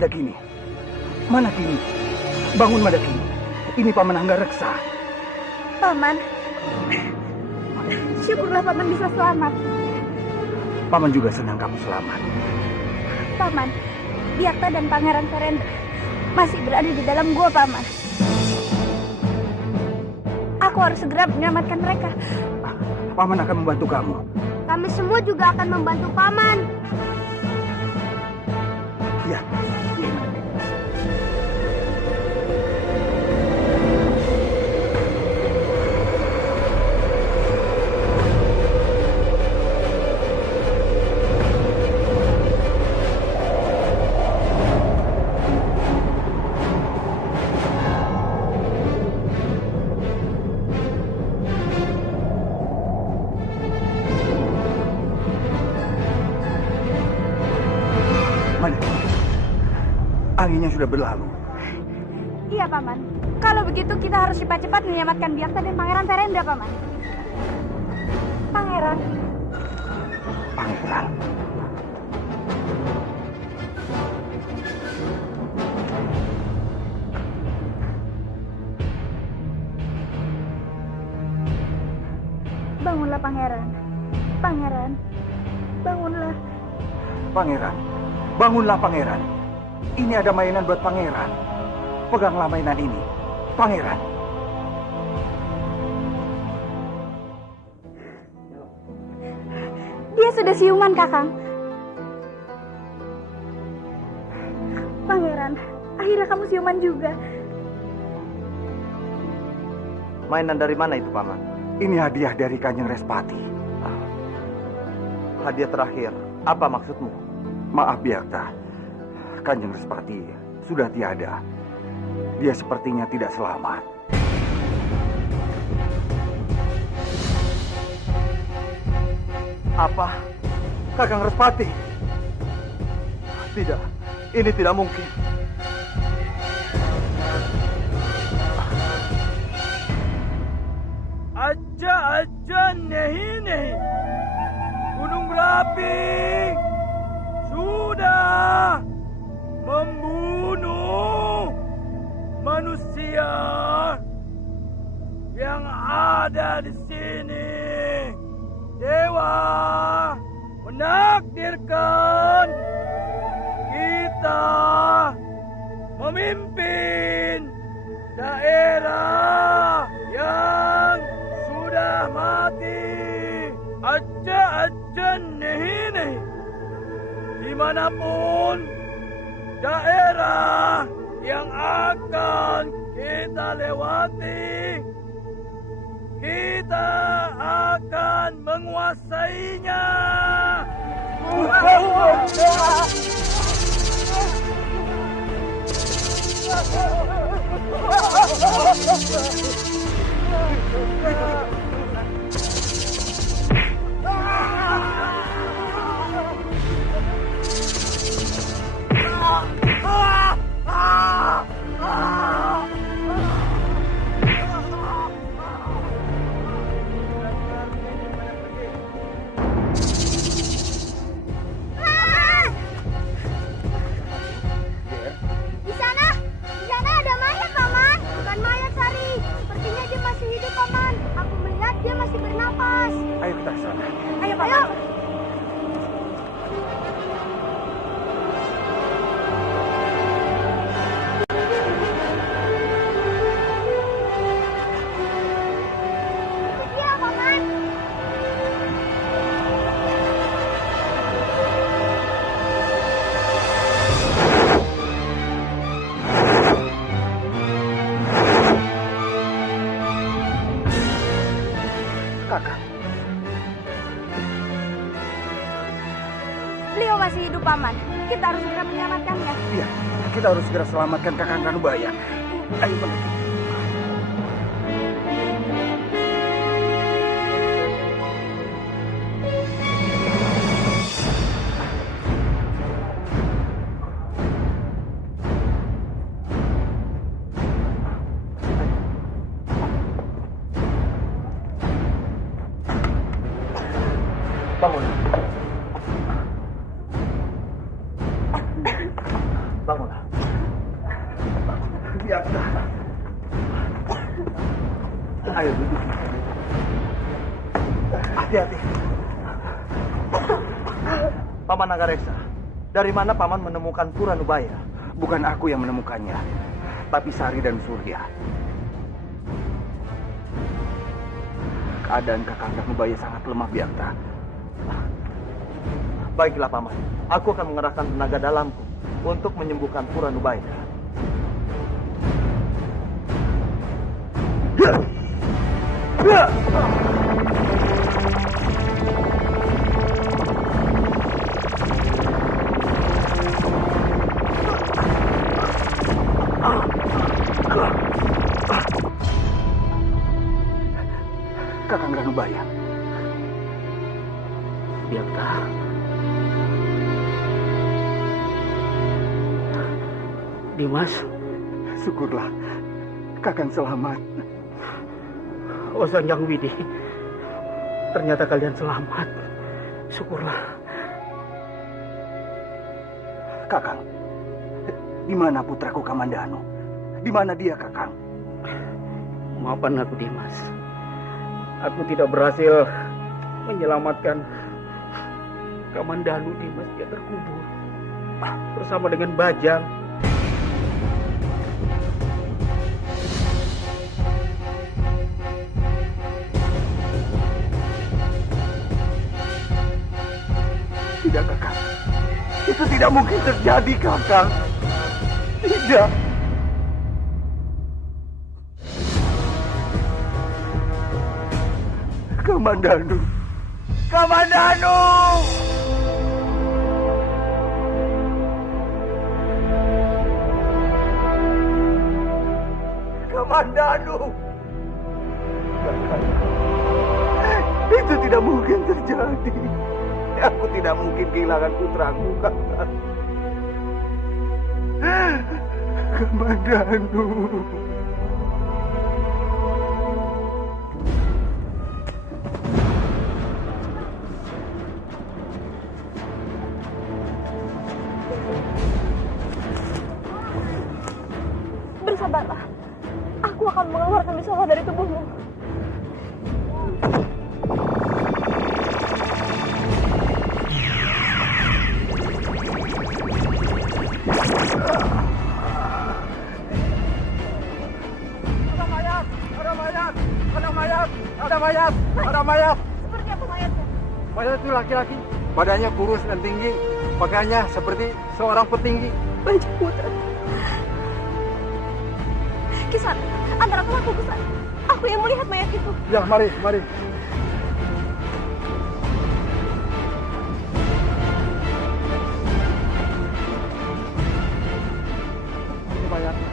Madakini. Mana kini? Bangun Madakini. Ini Paman Anggareksa. Paman. Syukurlah Paman bisa selamat. Paman juga senang kamu selamat. Paman, Byakta dan Pangeran Verendra masih berada di dalam gua, Paman. Aku harus segera menyelamatkan mereka. Paman akan membantu kamu. Kami semua juga akan membantu Paman. Ya. Anginnya sudah berlalu. Iya, Paman. Kalau begitu kita harus cepat-cepat menyelamatkan Byakta dan Pangeran Verendra, Paman. Pangeran. Pangeran. Bangunlah, Pangeran. Pangeran. Bangunlah. Pangeran. Bangunlah, Pangeran. Ini ada mainan buat Pangeran. Peganglah mainan ini, Pangeran. Dia sudah siuman, Kakang. Pangeran, akhirnya kamu siuman juga. Mainan dari mana itu, Paman? Ini hadiah dari Kanjeng Respati. Hadiah terakhir. Apa maksudmu? Maaf, Byakta. Kanjeng Respati sudah tiada. Dia sepertinya tidak selamat. Apa? Kakang Respati? Tidak, ini tidak mungkin. Aja nehi. Gunung berapi sudah membunuh manusia yang ada di sini. Dewa menakdirkan kita memimpin daerah yang sudah mati. Aja nehi. Dimanapun daerah yang akan kita lewati, kita akan menguasainya. Di sana ada mayat, Paman. Bukan mayat, Sari. Sepertinya dia masih hidup, Paman. Aku melihat dia masih bernapas. Ayo kita ke sana. Ayo, Paman. Iya, Paman. Kakak. Beliau masih hidup, Paman. Kita harus segera menyelamatkannya. Iya, kita harus segera selamatkan Kakang Ranubaya. Ayo, Madakini. Bangun. Bangunlah. Biarkan. Ayo duduk. Hati-hati. Paman Nagareksa, dari mana paman menemukan Pura Nubaya? Bukan aku yang menemukannya, tapi Sari dan Surya. Keadaan Kakang Nubaya sangat lemah, Biakta. Baiklah paman, aku akan mengerahkan tenaga dalamku untuk menyembuhkan Pura Nubaya. Kakang Ranubaya. Biakta. Dimas. Syukurlah, Kakang selamat. Oh Sanjang Widi, ternyata kalian selamat. Syukurlah. Kakang, di mana putraku Kamandanu? Di mana dia, Kakang? Maafkan aku, Dimas. Aku tidak berhasil menyelamatkan Kamandanu, Dimas. Dia terkubur bersama dengan Bajang. Tidak, Kakang. Itu tidak mungkin terjadi, Kakang. Tidak. Kamandanu. Kamandanu! Kamandanu. Itu tidak mungkin terjadi. Aku tidak mungkin kehilangan putraku, Kakang. Kamandanu. Bersabarlah. Aku akan mengeluarkan Bisola dari tubuhmu. Ada mayat. Seperti apa mayatnya? Mayat itu laki-laki. Badannya kurus dan tinggi. Pakaiannya seperti seorang petinggi. Bajang Putra. Kisan, antarakan aku, Kisan. Aku yang melihat mayat itu. Ya, mari. Ini mayatnya.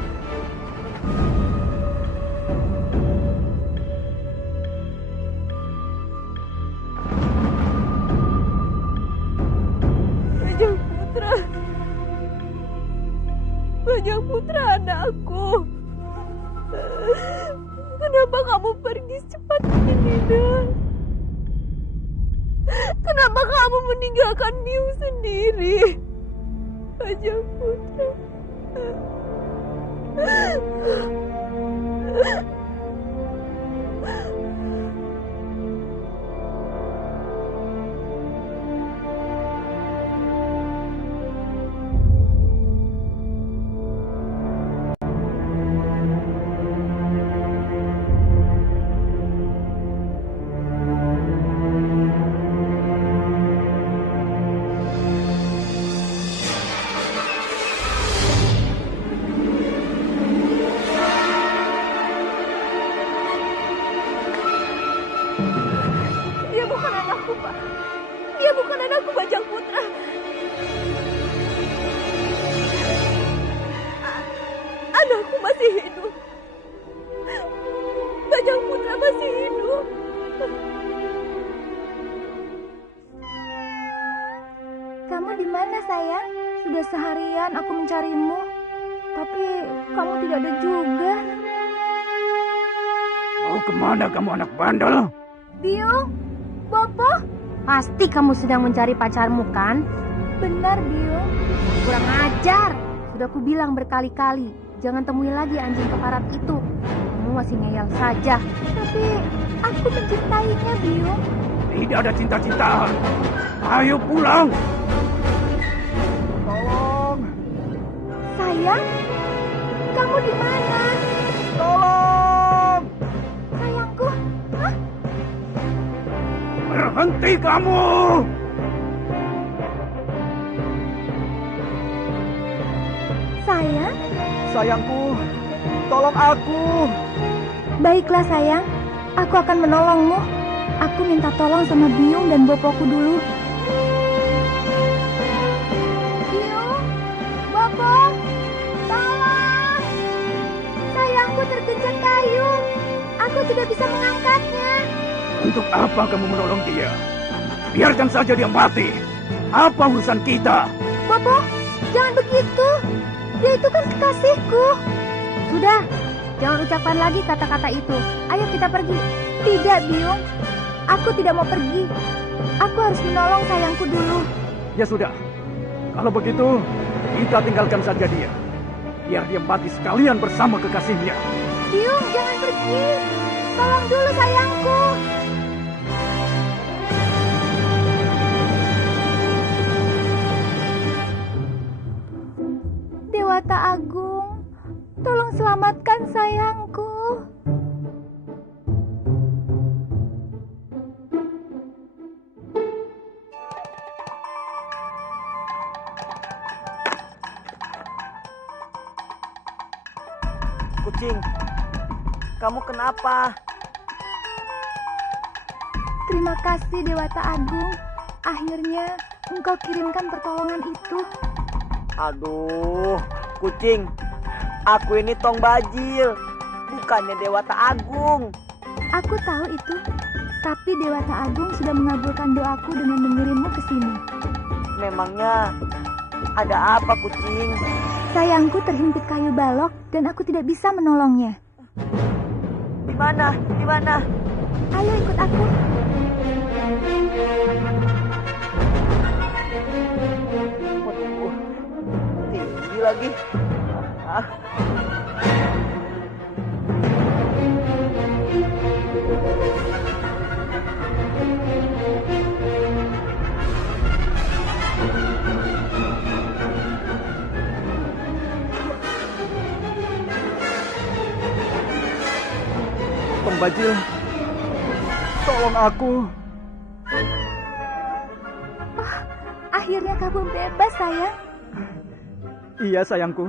Bajang Putra anakku. Kenapa kamu pergi secepat ini, Dan? Kenapa kamu meninggalkan Biung sendiri? Bajang Putra. Dia bukan anakku, Pak. Dia bukan anakku, Bajang Putra. Anakku masih hidup. Bajang Putra masih hidup. Kamu di mana, sayang? Sudah seharian aku mencarimu, tapi kamu tidak ada juga. Mau kemana kamu anak bandel? Biung, Bopo, pasti kamu sedang mencari pacarmu kan? Benar, Biung. Kurang ajar. Sudah kubilang berkali-kali. jangan temui lagi anjing keparat itu. Kamu masih ngeyel saja. Tapi aku mencintainya, Biung. Tidak ada cinta-cintaan. Ayo pulang. Tolong! Sayang, kamu di mana? Tolong! Sayangku, hah? Berhenti kamu. Sayang? Sayangku, tolong aku! Baiklah sayang, aku akan menolongmu. Aku minta tolong sama Biung dan Bopoku dulu. Biung, Bopo, tolong! Sayangku tergenjat kayu. Aku tidak bisa mengangkatnya. Untuk apa kamu menolong dia? Biarkan saja dia mati. Apa urusan kita? Bopo, jangan begitu. Dia itu kan kekasihku. Sudah, jangan ucapkan lagi kata-kata itu. Ayo kita pergi. Tidak, Biung. Aku tidak mau pergi. Aku harus menolong sayangku dulu. Ya sudah. Kalau begitu, kita tinggalkan saja dia. Biar dia mati sekalian bersama kekasihnya. Biung, jangan pergi. Tolong dulu sayangku. Dewata Agung, tolong selamatkan sayangku. Kucing, kamu kenapa? Terima kasih Dewata Agung. Akhirnya engkau kirimkan pertolongan itu. Aduh, kucing, aku ini Tong Bajil, bukannya Dewata Agung. Aku tahu itu, tapi Dewata Agung sudah mengabulkan doaku dengan mengirimmu ke sini. Memangnya ada apa, kucing? Sayangku terhimpit kayu balok dan aku tidak bisa menolongnya. Di mana? Di mana? Ayo ikut aku. Waduh, tinggi lagi. Ah. Tong Bajil, tolong aku. Akhirnya kamu bebas, sayang. Iya sayangku,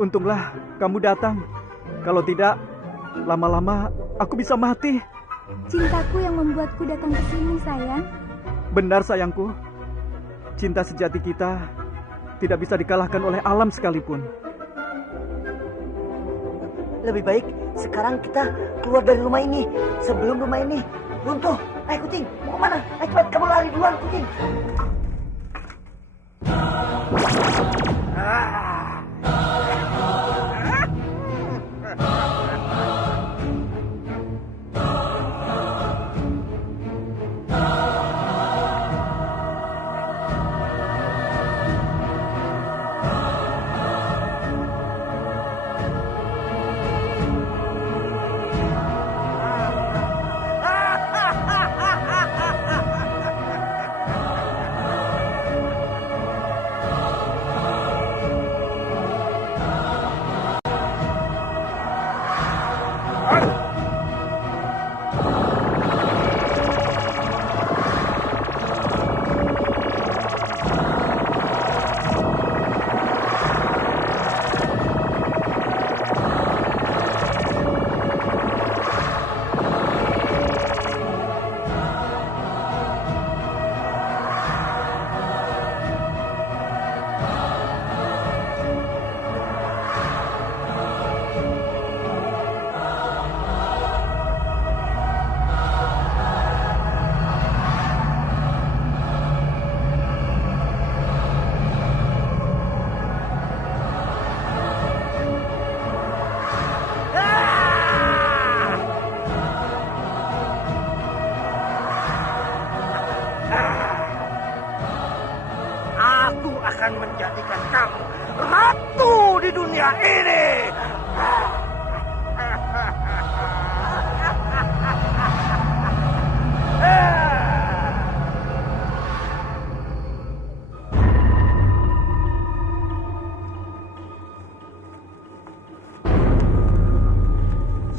untunglah kamu datang. Kalau tidak, lama-lama aku bisa mati. Cintaku yang membuatku datang ke sini, sayang. Benar sayangku, cinta sejati kita tidak bisa dikalahkan oleh alam sekalipun. Lebih baik sekarang kita keluar dari rumah ini sebelum rumah ini runtuh. Ayo kucing, mau kemana? Ayo cepat, kamu lari duluan kucing.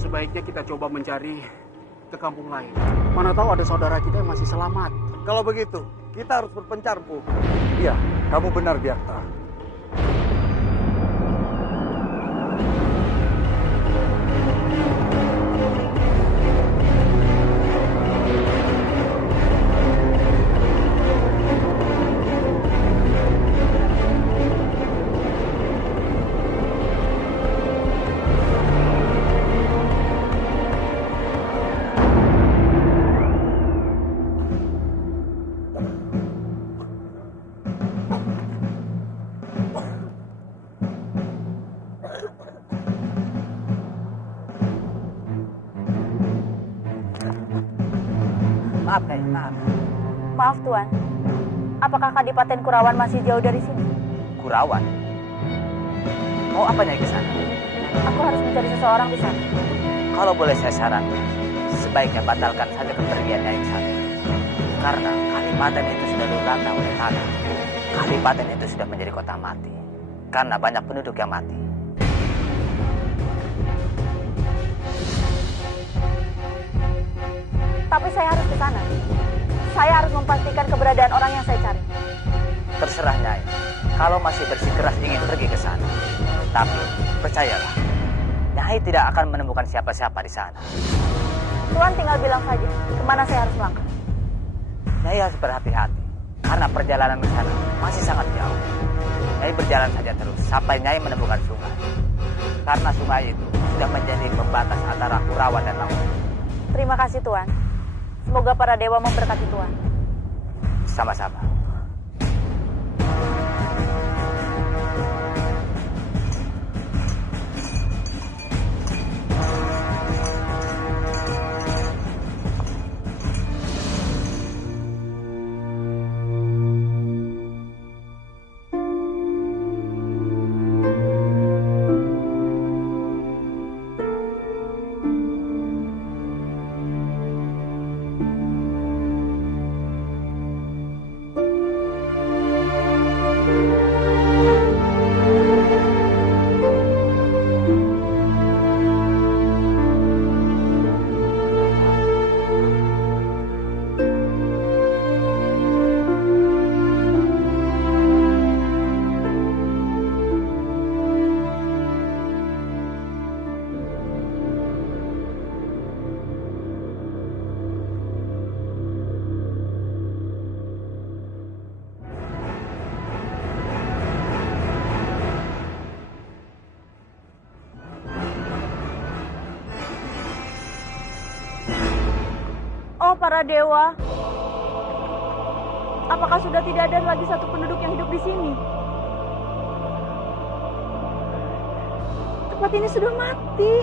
sebaiknya kita coba mencari ke kampung lain. Mana tahu ada saudara kita yang masih selamat. Kalau begitu, kita harus berpencar, Bu. Iya, kamu benar, Biakta. Maaf, Nyai, maaf. Maaf Tuan, apakah Kadipaten Kurawan masih jauh dari sini? Kurawan? Mau apa Nyai ke sana? Aku harus mencari seseorang di sana. Kalau boleh saya sarankan, sebaiknya batalkan saja kepergian Nyai ke sana. Karena Kalipaten itu sudah dilanda oleh tanah. Kalipaten itu sudah menjadi kota mati. Karena banyak penduduk yang mati. Tapi saya harus ke sana. Saya harus memastikan keberadaan orang yang saya cari. Terserah Nyai, kalau masih bersikeras ingin pergi ke sana. Tapi percayalah, Nyai tidak akan menemukan siapa-siapa di sana. Tuan tinggal bilang saja kemana saya harus melangkah. Nyai harus berhati-hati, karena perjalanan ke sana masih sangat jauh. Nyai berjalan saja terus sampai Nyai menemukan sungai. Karena sungai itu sudah menjadi pembatas antara Kurawan dan laut. Terima kasih Tuan. Semoga para dewa memberkati Tuan. Sama-sama. Oh para dewa, apakah sudah tidak ada lagi satu penduduk yang hidup di sini? Tempat ini sudah mati.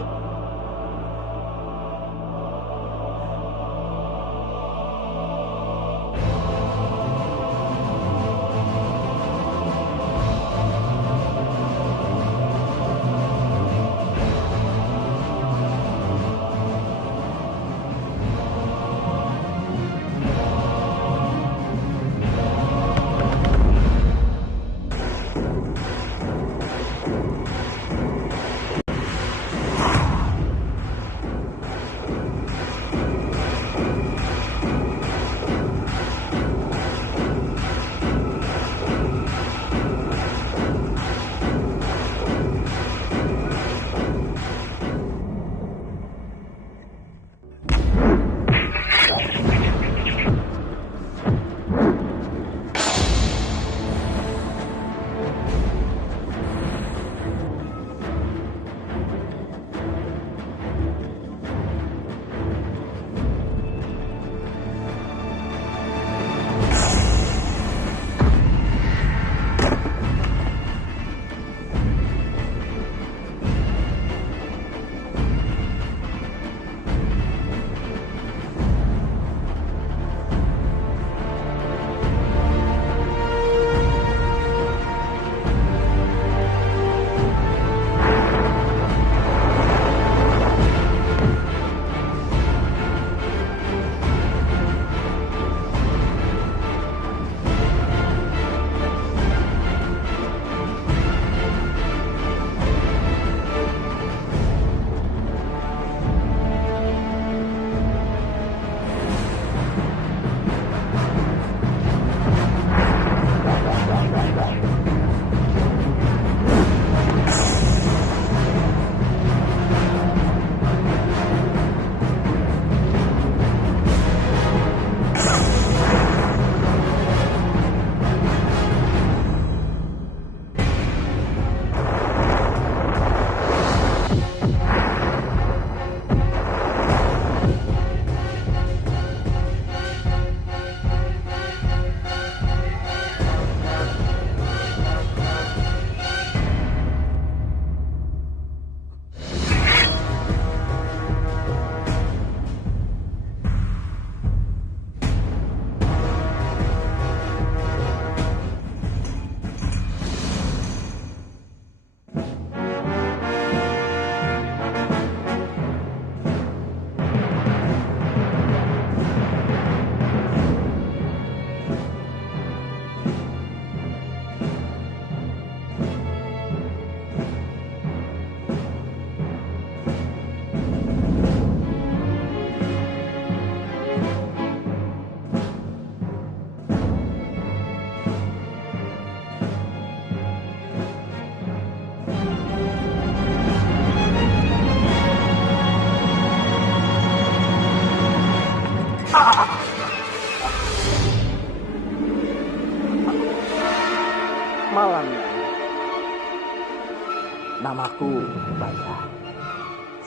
saja.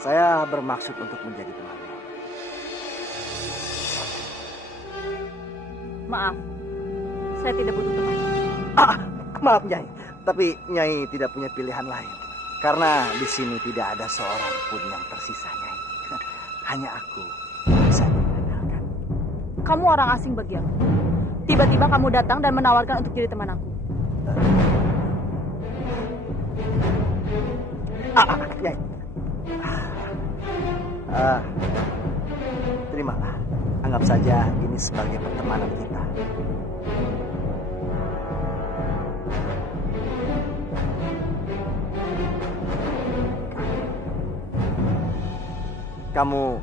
Saya bermaksud untuk menjadi temannya. Maaf, saya tidak butuh teman. Maaf Nyai, tapi Nyai tidak punya pilihan lain. Karena di sini tidak ada seorang pun yang tersisa, Nyai. Hanya aku yang bisa diandalkan. Kamu orang asing bagi aku. Tiba-tiba kamu datang dan menawarkan untuk jadi teman aku. Nyai. Terimalah. Anggap saja ini sebagai pertemanan kita. Kamu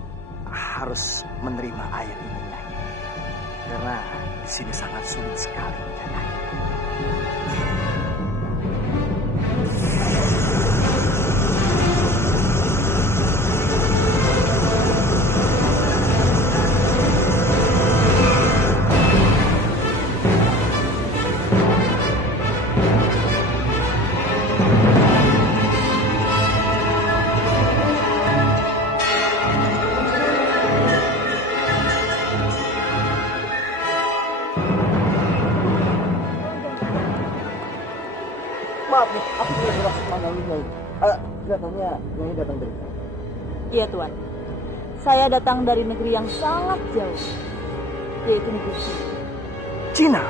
harus menerima air ini, Nyai. Karena di sini sangat sulit sekali menjaganya. Maaf nih, aku tidak bermaksud mengganggu Nyai. Kelihatannya Nyai datang dari sana. Iya Tuan, saya datang dari negeri yang sangat jauh, yaitu negeri Cina. Cina.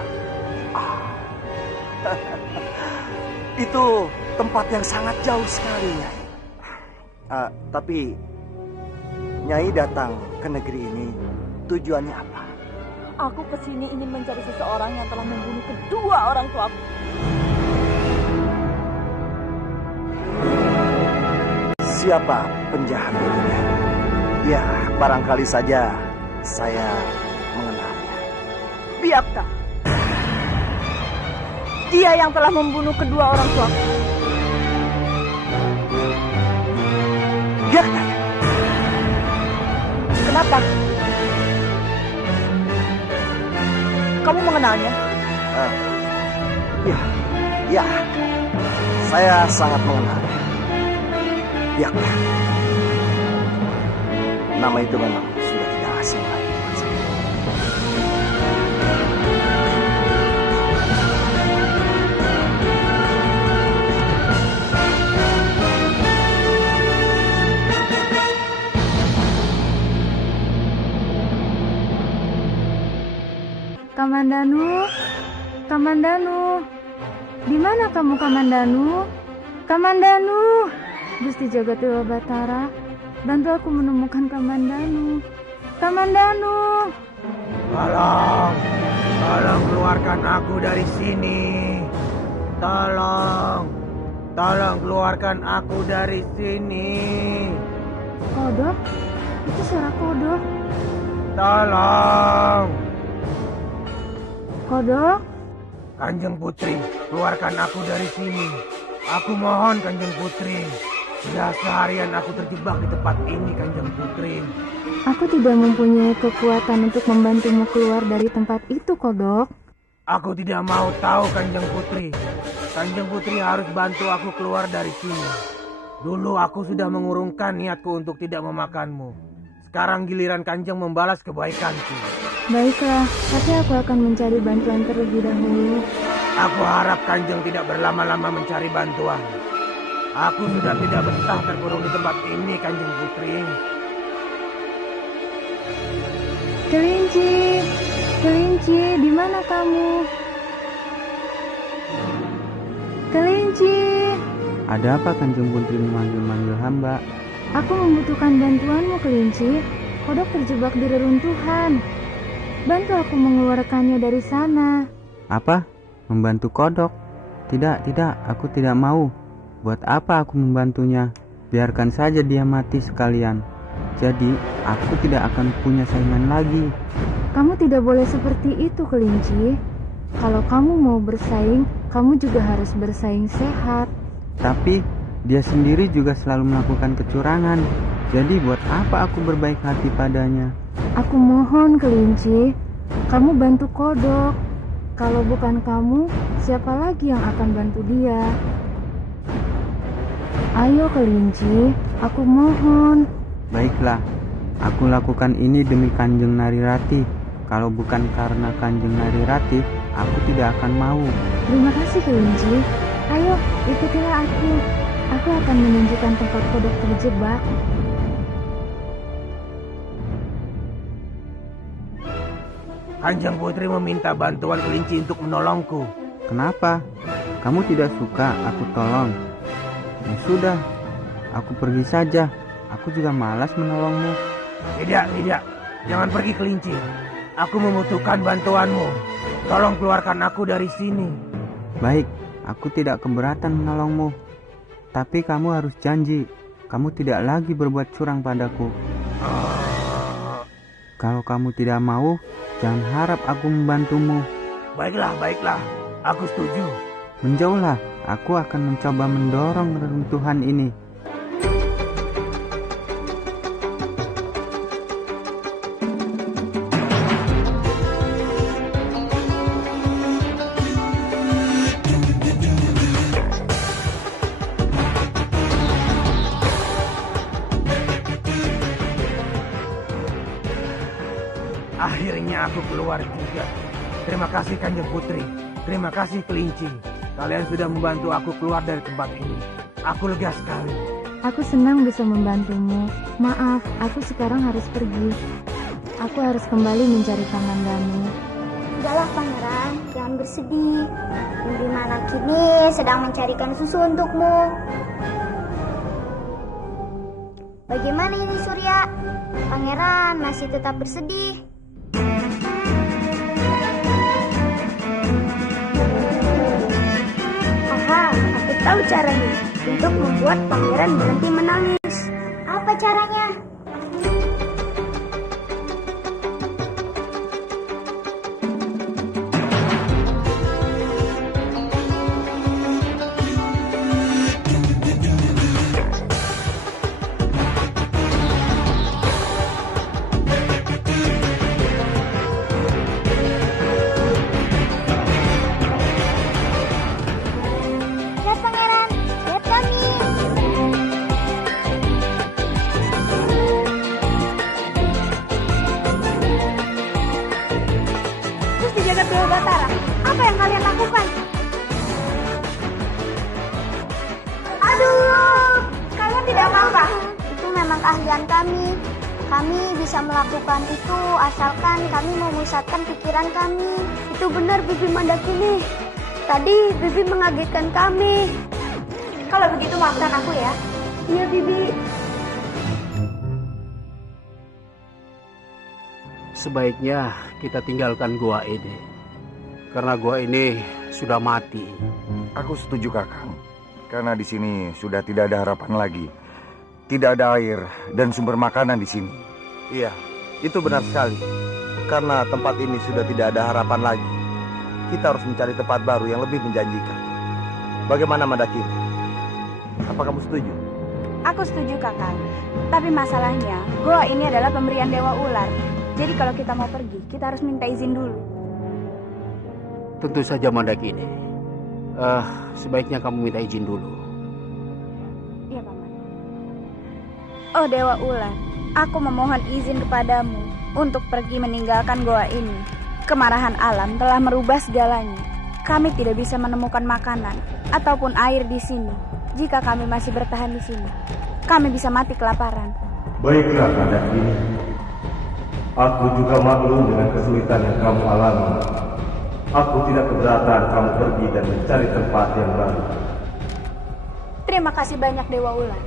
Itu tempat yang sangat jauh sekali, Nyai. Tapi Nyai datang ke negeri ini tujuannya apa? Aku kesini ingin mencari seseorang yang telah membunuh kedua orang tuaku. Siapa penjahat itu, Nyai? Ya, barangkali saja saya mengenalnya. Biakta. Dia yang telah membunuh kedua orang tuaku. Biakta? Kenapa? Kamu mengenalnya? Ya, saya sangat mengenalnya. Biakta. Nama itu memang sudah tidak asing lagi buat saya. Kamandanu, Kamandanu, di mana kamu Kamandanu? Kamandanu, Gusti Jagatdewa Batara, bantu aku menemukan Kamandanu. Kamandanu. Tolong keluarkan aku dari sini. Tolong keluarkan aku dari sini. Kodok? Itu suara kodok. Tolong. Kodok? Kanjeng Putri, keluarkan aku dari sini. Aku mohon Kanjeng Putri. Sudah seharian aku terjebak di tempat ini, Kanjeng Putri. Aku tidak mempunyai kekuatan untuk membantumu keluar dari tempat itu, Kodok. Aku tidak mau tahu, Kanjeng Putri. Kanjeng Putri harus bantu aku keluar dari sini. Dulu aku sudah mengurungkan niatku untuk tidak memakanmu. Sekarang giliran Kanjeng membalas kebaikanku. Baiklah, tapi aku akan mencari bantuan terlebih dahulu. Aku harap Kanjeng tidak berlama-lama mencari bantuan. Aku sudah tidak betah terkurung di tempat ini, Kanjeng Putri. Kelinci, Kelinci, di mana kamu? Kelinci. Ada apa Kanjeng Putri memanggil-manggil hamba? Aku membutuhkan bantuanmu, Kelinci. Kodok terjebak di reruntuhan. Bantu aku mengeluarkannya dari sana. Apa? Membantu kodok? Tidak, aku tidak mau. Buat apa aku membantunya? Biarkan saja dia mati sekalian. Jadi, aku tidak akan punya saingan lagi. Kamu tidak boleh seperti itu, Kelinci. Kalau kamu mau bersaing, kamu juga harus bersaing sehat. Tapi, dia sendiri juga selalu melakukan kecurangan. Jadi, buat apa aku berbaik hati padanya? Aku mohon, Kelinci, kamu bantu kodok. Kalau bukan kamu, siapa lagi yang akan bantu dia? Ayo kelinci, aku mohon. Baiklah, aku lakukan ini demi Kanjeng Narirati. Kalau bukan karena Kanjeng Narirati, aku tidak akan mau. Terima kasih kelinci. Ayo, ikutilah aku. Aku akan menunjukkan tempat kodok terjebak. Kanjeng Putri meminta bantuan kelinci untuk menolongku. Kenapa? Kamu tidak suka aku tolong? Ya sudah, aku pergi saja. Aku juga malas menolongmu. Tidak. Jangan pergi kelinci. Aku membutuhkan bantuanmu. Tolong keluarkan aku dari sini. Baik, aku tidak keberatan menolongmu. Tapi kamu harus janji, kamu tidak lagi berbuat curang padaku. Kalau kamu tidak mau, jangan harap aku membantumu. Baiklah. Aku setuju. Menjauhlah, aku akan mencoba mendorong reruntuhan ini. Akhirnya aku keluar juga. Terima kasih Kanjeng Putri. Terima kasih kelinci. Kalian sudah membantu aku keluar dari tempat ini. Aku lega sekali. Aku senang bisa membantumu. Maaf, aku sekarang harus pergi. Aku harus kembali mencari Paman Danu. Sudahlah pangeran, jangan bersedih. Bibi Mana kini sedang mencarikan susu untukmu. Bagaimana ini Surya? Pangeran masih tetap bersedih. Aku tahu caranya untuk membuat pangeran berhenti menangis. Apa caranya? Apa yang kalian lakukan? Aduh, kalian tidak apa-apa. Itu memang keahlian kami. Kami bisa melakukan itu asalkan kami memusatkan pikiran kami. Itu benar Bibi Mandakini. Tadi Bibi mengagetkan kami. Kalau begitu maafkan aku ya. Iya Bibi. Sebaiknya kita tinggalkan gua ini. Karena gua ini sudah mati. Aku setuju Kakang. Karena di sini sudah tidak ada harapan lagi. Tidak ada air dan sumber makanan di sini. Iya, itu benar sekali. Karena tempat ini sudah tidak ada harapan lagi. Kita harus mencari tempat baru yang lebih menjanjikan. Bagaimana Mandakini? Apa kamu setuju? Aku setuju Kakang. Tapi masalahnya, gua ini adalah pemberian Dewa Ular. Jadi kalau kita mau pergi, kita harus minta izin dulu. Tentu saja Mandakini. Sebaiknya kamu minta izin dulu. Iya Paman. Oh Dewa Ular, aku memohon izin kepadamu untuk pergi meninggalkan goa ini. Kemarahan alam telah merubah segalanya. Kami tidak bisa menemukan makanan ataupun air di sini. Jika kami masih bertahan di sini, kami bisa mati kelaparan. Baiklah Mandakini. Aku juga maklum dengan kesulitan yang kamu alami. Aku tidak keberatan kamu pergi dan mencari tempat yang baru. Terima kasih banyak Dewa Ular.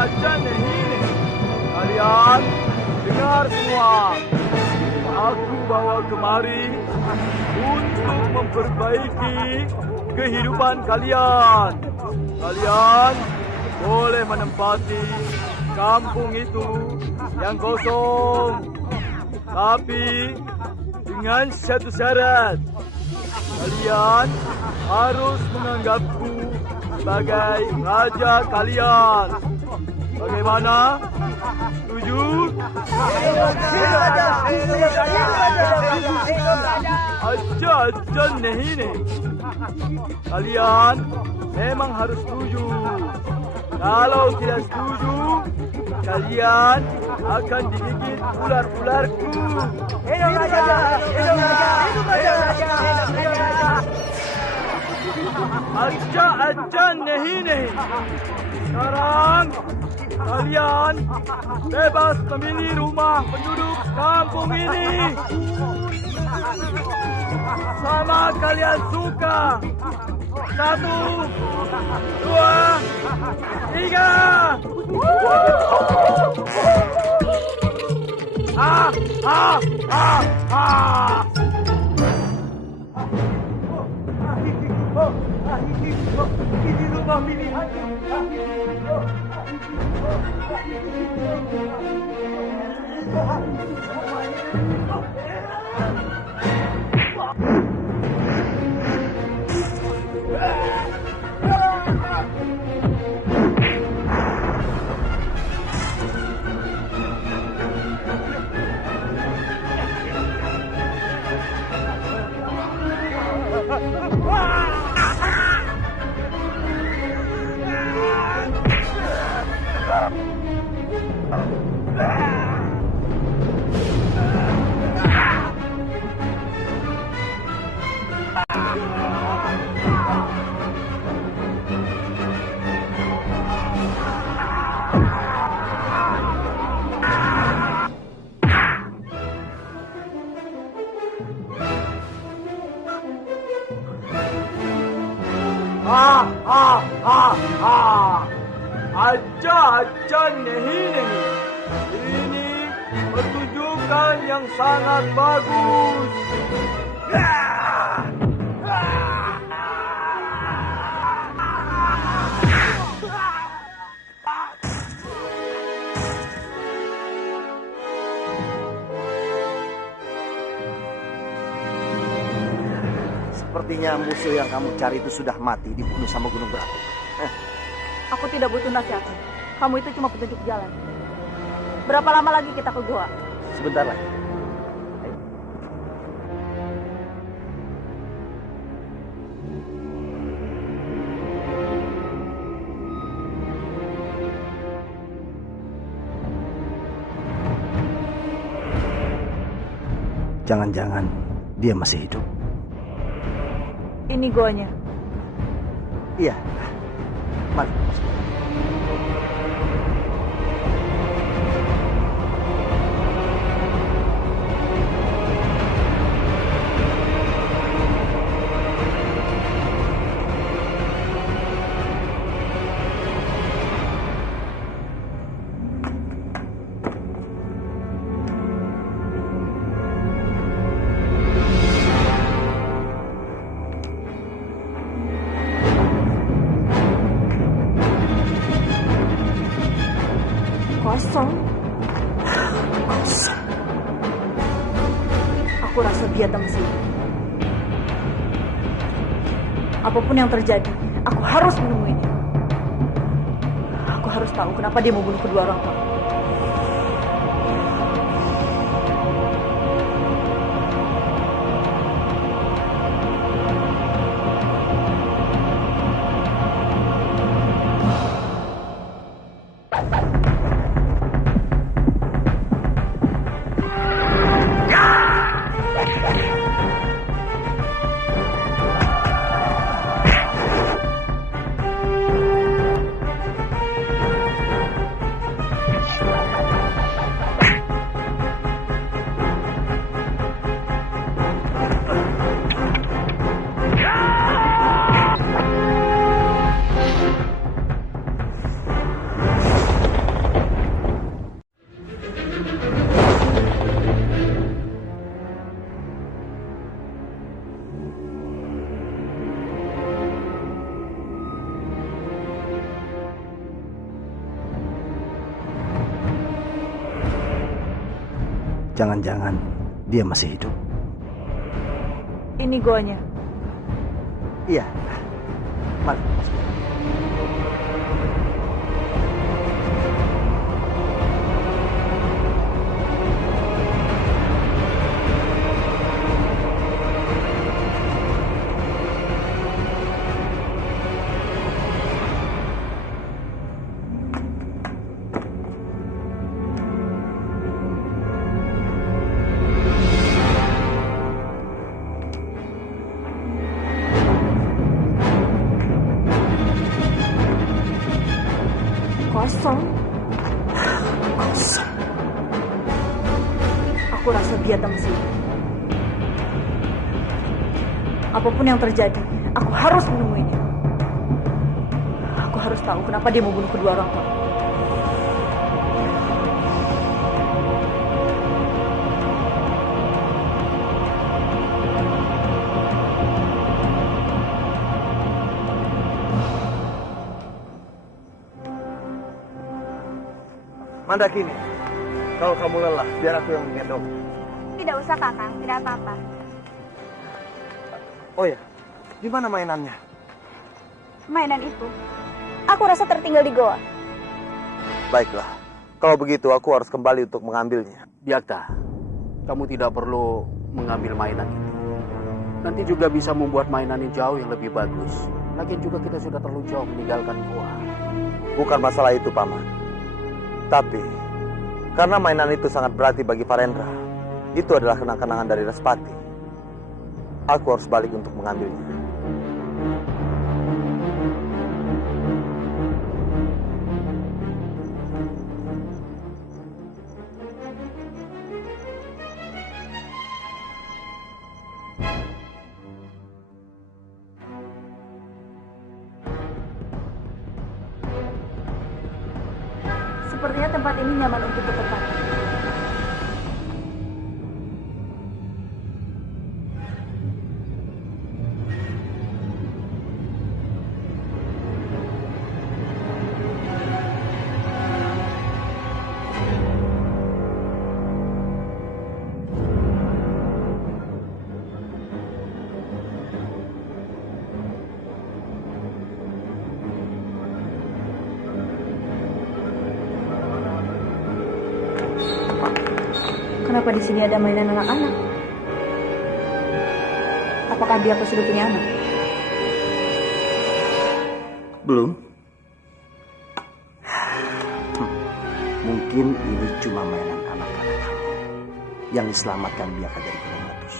Aja nih. Kalian dengar semua. Aku bawa kemari untuk memperbaiki kehidupan kalian. Kalian boleh menempati kampung itu yang kosong. Tapi dengan satu syarat. Kalian harus menganggapku sebagai raja kalian. Bagaimana? Setuju? Aja nahi. Kalian memang harus setuju. Kalau tidak setuju, kalian akan digigit ular-ularku. Hidup raja! Hidup raja! Hidup raja! Hidup raja! Aja nahi. Sekarang kalian bebas memilih rumah penduduk kampung ini. Sama kalian suka. 1, 2, 3. Ini rumah pilihan. Aja nahi. Ini pertunjukan yang sangat bagus. Sepertinya musuh yang kamu cari itu sudah mati, dibunuh sama gunung berapi. Aku tidak butuh nasihatmu. Kamu itu cuma petunjuk jalan. Berapa lama lagi kita ke gua? Sebentar lagi. Ayo. Jangan-jangan dia masih hidup. Ini goanya. Iya. Mari. Kosong. Aku rasa dia masih. Apapun yang terjadi, aku harus menemuinya. Aku harus tahu kenapa dia membunuh kedua orang tua. Jangan-jangan dia masih hidup. Ini goanya. Iya. Mari. Kosong. Aku rasa dia datang ke sini. Apapun yang terjadi, aku harus menemuinya. Aku harus tahu kenapa dia membunuh kedua orang tua. Mandakini, kalau kamu lelah, biar aku yang menggendong. Tidak usah Kakang, tidak apa-apa. Oh ya, di mana mainannya? Mainan itu, aku rasa tertinggal di goa. Baiklah, kalau begitu aku harus kembali untuk mengambilnya. Byakta, kamu tidak perlu mengambil mainan itu. Nanti juga bisa membuat mainan yang jauh yang lebih bagus. Lagian juga kita sudah terlalu jauh meninggalkan gua. Bukan masalah itu, Paman. Tapi, karena mainan itu sangat berarti bagi Parendra, itu adalah kenang-kenangan dari Respati. Aku harus balik untuk mengambilnya. Sepertinya tempat ini nyaman untuk bertempatan. Kenapa di sini ada mainan anak-anak? Apakah dia sudah punya anak? Belum. Mungkin ini cuma mainan anak-anak kamu yang diselamatkan Biaka dari Gunung Meletus.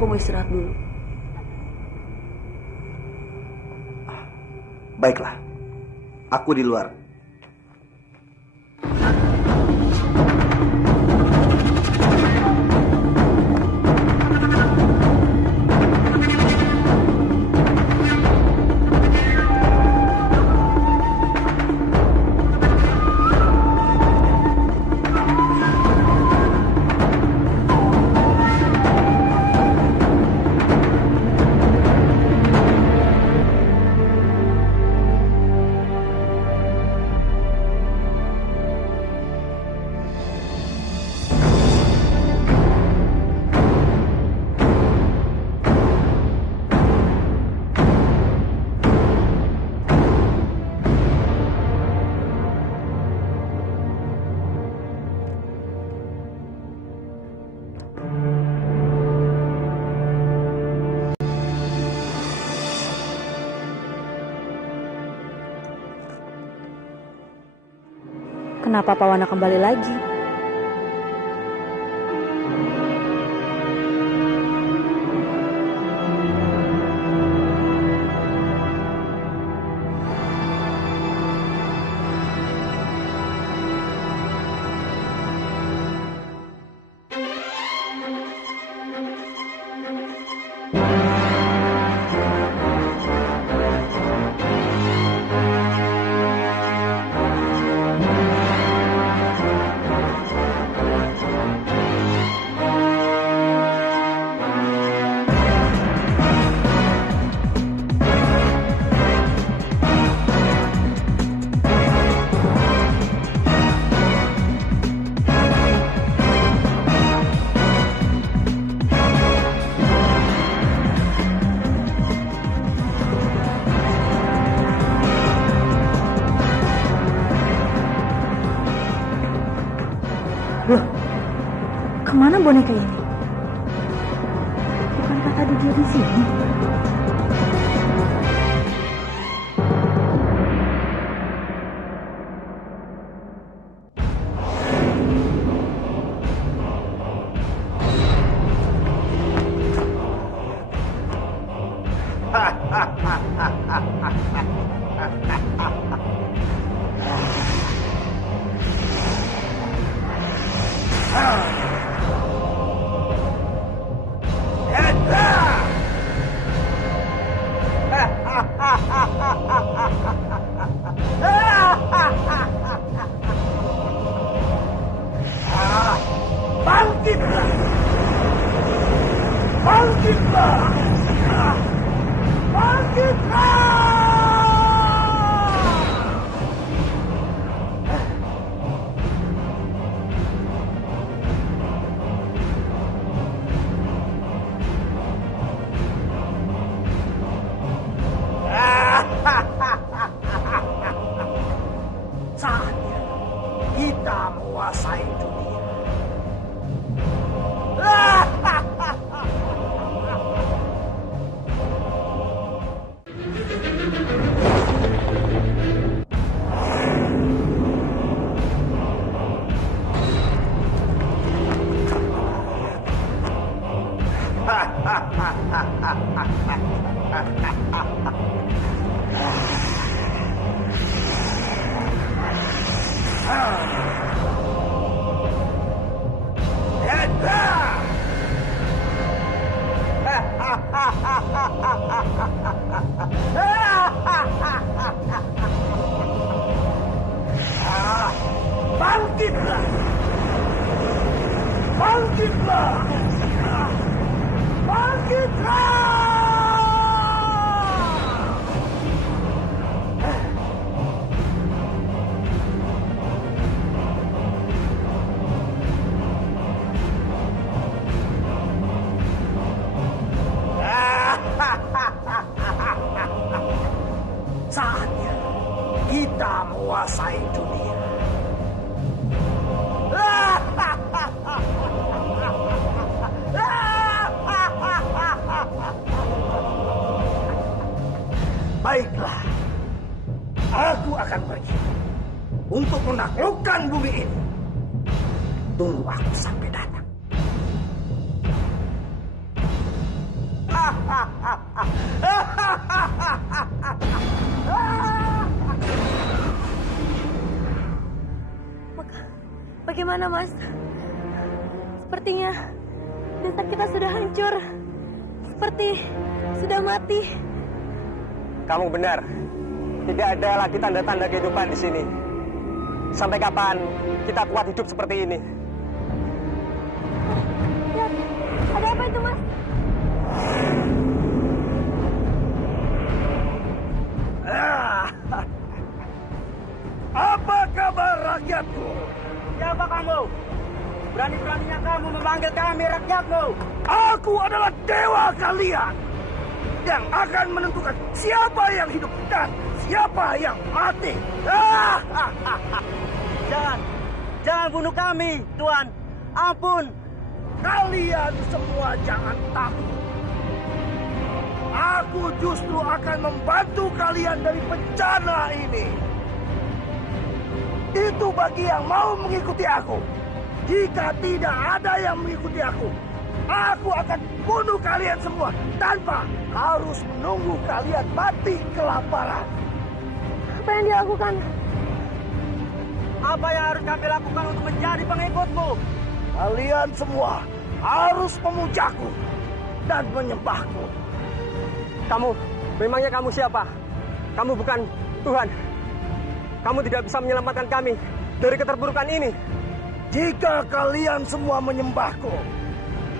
Aku mau istirahat dulu. Baiklah, aku di luar. Kenapa Pawana kembali lagi? Loh, kemana boneka ini? Bukankah tadi dia di sini? Bangkitlah! Bangkitlah! Bangkitlah! Saatnya kita menguasai dunia. Bangkitlah! Bangkitlah! Bangkitlah! Saatnya kita menguasai dunia. Baiklah, aku akan pergi untuk menaklukkan bumi ini. Tunggu aku sampai datang. Bagaimana, Mas? Sepertinya desa kita sudah hancur. Seperti sudah mati. Kamu benar. Tidak ada lagi tanda-tanda kehidupan di sini. Sampai kapan kita kuat hidup seperti ini? Ya, ada apa itu, Mas? Apa kabar rakyatku? Siapa kamu? Berani-beraninya kamu memanggil kami rakyatmu? Aku adalah dewa kalian yang akan menentukan siapa yang hidup dan siapa yang mati. Jangan bunuh kami, Tuan. Ampun. Kalian semua jangan takut. Aku justru akan membantu kalian dari bencana ini. Itu bagi yang mau mengikuti aku. Jika tidak ada yang mengikuti aku akan bunuh kalian semua tanpa harus menunggu kalian mati kelaparan. Apa yang dilakukan? Apa yang harus kami lakukan untuk menjadi pengikutmu? Kalian semua harus memujaku dan menyembahku. Memangnya kamu siapa? Kamu bukan Tuhan. Kamu tidak bisa menyelamatkan kami dari keterpurukan ini. Jika kalian semua menyembahku,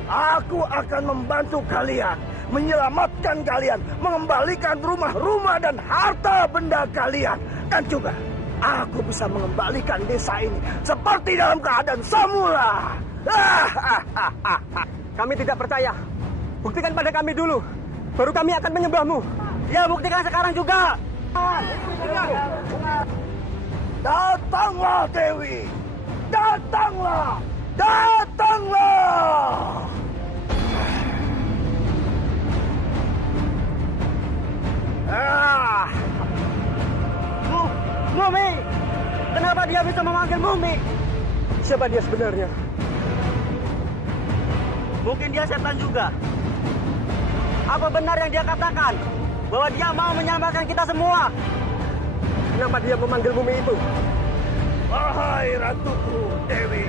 aku akan membantu kalian, menyelamatkan kalian, mengembalikan rumah-rumah dan harta benda kalian. Dan juga, aku bisa mengembalikan desa ini seperti dalam keadaan semula. Kami tidak percaya. Buktikan pada kami dulu, baru kami akan menyembahmu. Ya, buktikan sekarang juga. Datanglah, Dewi. Datanglah. Datanglah! Mumi! Kenapa dia bisa memanggil Mumi? Siapa dia sebenarnya? Mungkin dia setan juga. Apa benar yang dia katakan? Bahwa dia mau menyelamatkan kita semua? Kenapa dia memanggil Mumi itu? Wahai ratuku Dewi,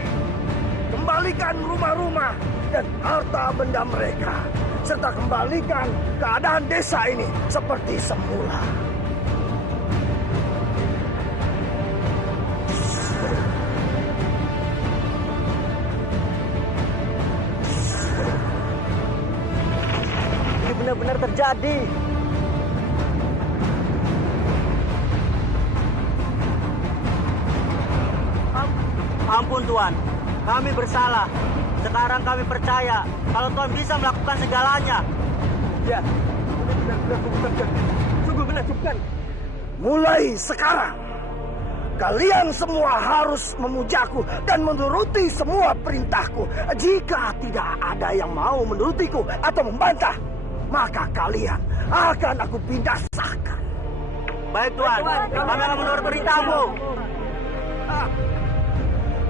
kembalikan rumah-rumah dan harta benda mereka, serta kembalikan keadaan desa ini seperti semula. Ini benar-benar terjadi. Ampun Tuan, kami bersalah. Sekarang kami percaya kalau Tuhan bisa melakukan segalanya. Ya, ini benar-benar sungguh menakjubkan. Mulai sekarang, kalian semua harus memujaku dan menuruti semua perintahku. Jika tidak ada yang mau menurutiku atau membantah, maka kalian akan aku binasakan. Baik Tuan, kami akan menurut perintahmu.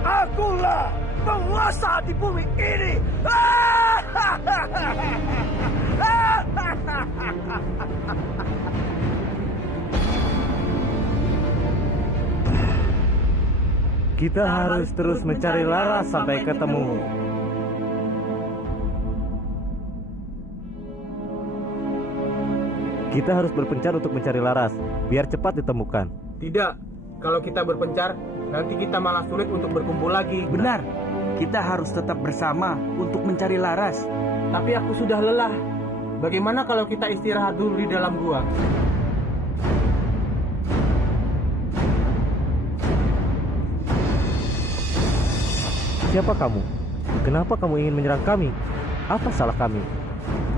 Akulah penguasa di bumi ini. Kita harus terus mencari Laras sampai ketemu. Kita harus berpencar untuk mencari Laras, biar cepat ditemukan. Tidak, kalau kita berpencar, nanti kita malah sulit untuk berkumpul lagi. Benar, kita harus tetap bersama untuk mencari Laras. Tapi aku sudah lelah. Bagaimana kalau kita istirahat dulu di dalam gua? Siapa kamu? Kenapa kamu ingin menyerang kami? Apa salah kami?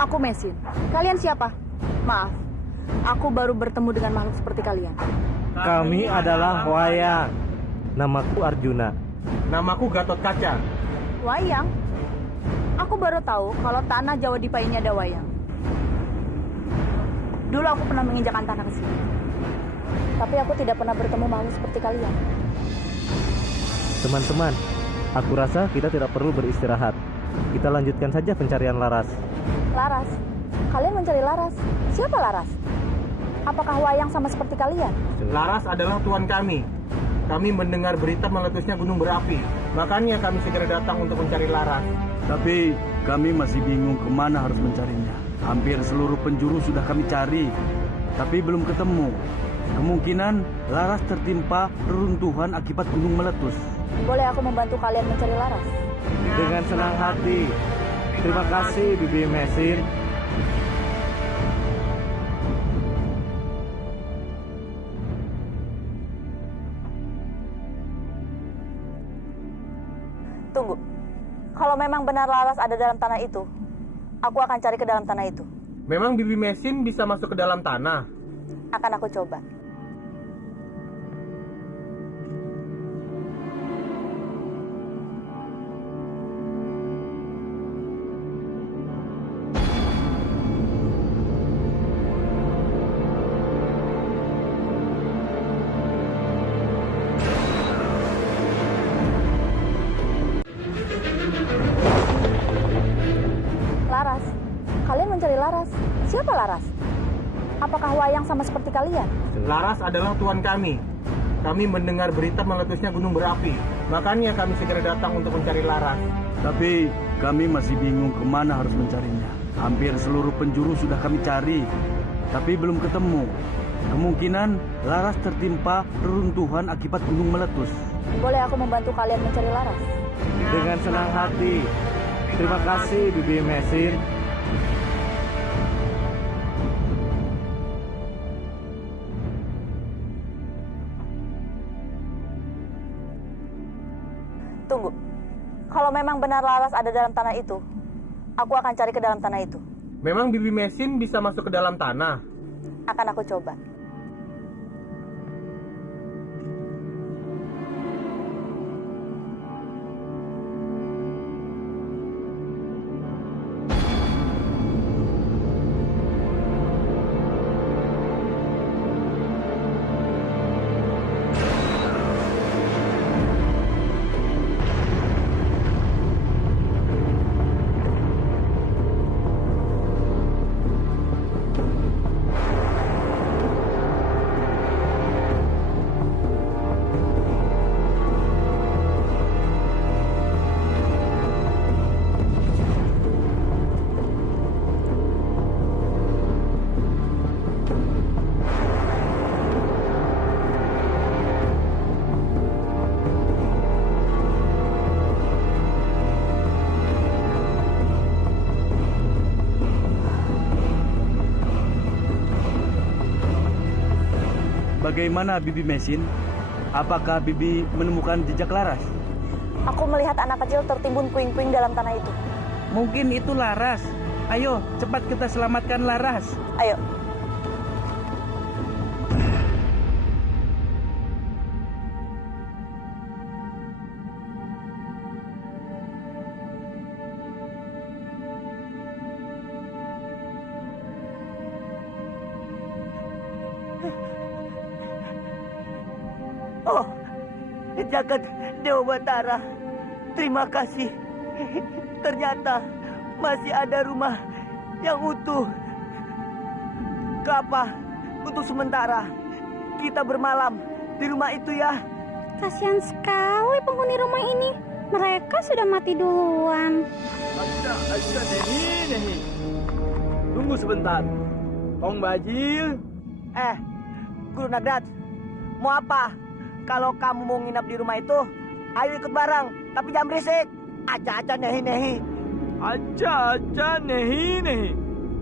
Aku Mesin. Kalian siapa? Maaf, aku baru bertemu dengan makhluk seperti kalian. Kami adalah Wayang. Namaku Arjuna. Namaku Gatot Kaca. Wayang? Aku baru tahu kalau tanah Jawa Dipa ini ada wayang. Dulu aku pernah menginjakan tanah ke sini. Tapi aku tidak pernah bertemu makhluk seperti kalian. Teman-teman, aku rasa kita tidak perlu beristirahat. Kita lanjutkan saja pencarian Laras. Laras? Kalian mencari Laras? Siapa Laras? Apakah Wayang sama seperti kalian? Laras adalah Tuhan kami. Kami mendengar berita meletusnya gunung berapi. Makanya kami segera datang untuk mencari Laras. Tapi kami masih bingung kemana harus mencarinya. Hampir seluruh penjuru sudah kami cari, tapi belum ketemu. Kemungkinan Laras tertimpa reruntuhan akibat gunung meletus. Boleh aku membantu kalian mencari Laras? Dengan senang hati. Terima kasih, Bibi Mesin. Tunggu. Kalau memang benar Laras ada dalam tanah itu, aku akan cari ke dalam tanah itu. Memang Bibi Mesin bisa masuk ke dalam tanah? Akan aku coba. Laras, kalian mencari Laras. Siapa Laras? Apakah Wayang sama seperti kalian? Laras adalah Tuhan kami. Kami mendengar berita meletusnya gunung berapi. Makanya kami segera datang untuk mencari Laras. Tapi kami masih bingung kemana harus mencarinya. Hampir seluruh penjuru sudah kami cari, tapi belum ketemu. Kemungkinan Laras tertimpa reruntuhan akibat gunung meletus. Boleh aku membantu kalian mencari Laras? Dengan senang hati. Terima kasih, Bibi Mesin. Tunggu. Kalau memang benar Laras ada dalam tanah itu, aku akan cari ke dalam tanah itu. Memang Bibi Mesin bisa masuk ke dalam tanah? Akan aku coba. Bagaimana Bibi Mesin? Apakah Bibi menemukan jejak Laras? Aku melihat anak kecil tertimbun puing-puing dalam tanah itu. Mungkin itu Laras. Ayo, cepat kita selamatkan Laras. Ayo. Oh, jagat Dewa Batara, terima kasih. Ternyata masih ada rumah yang utuh. Kapa, untuk sementara kita bermalam di rumah itu ya. Kasihan sekali penghuni rumah ini. Mereka sudah mati duluan. Nehi. Tunggu sebentar. Tong Bajil. Guru Nagrat, mau apa? Kalau kamu mau nginap di rumah itu, ayo ikut bareng. Tapi jangan berisik. Aja-aja nehi. Aja nehi.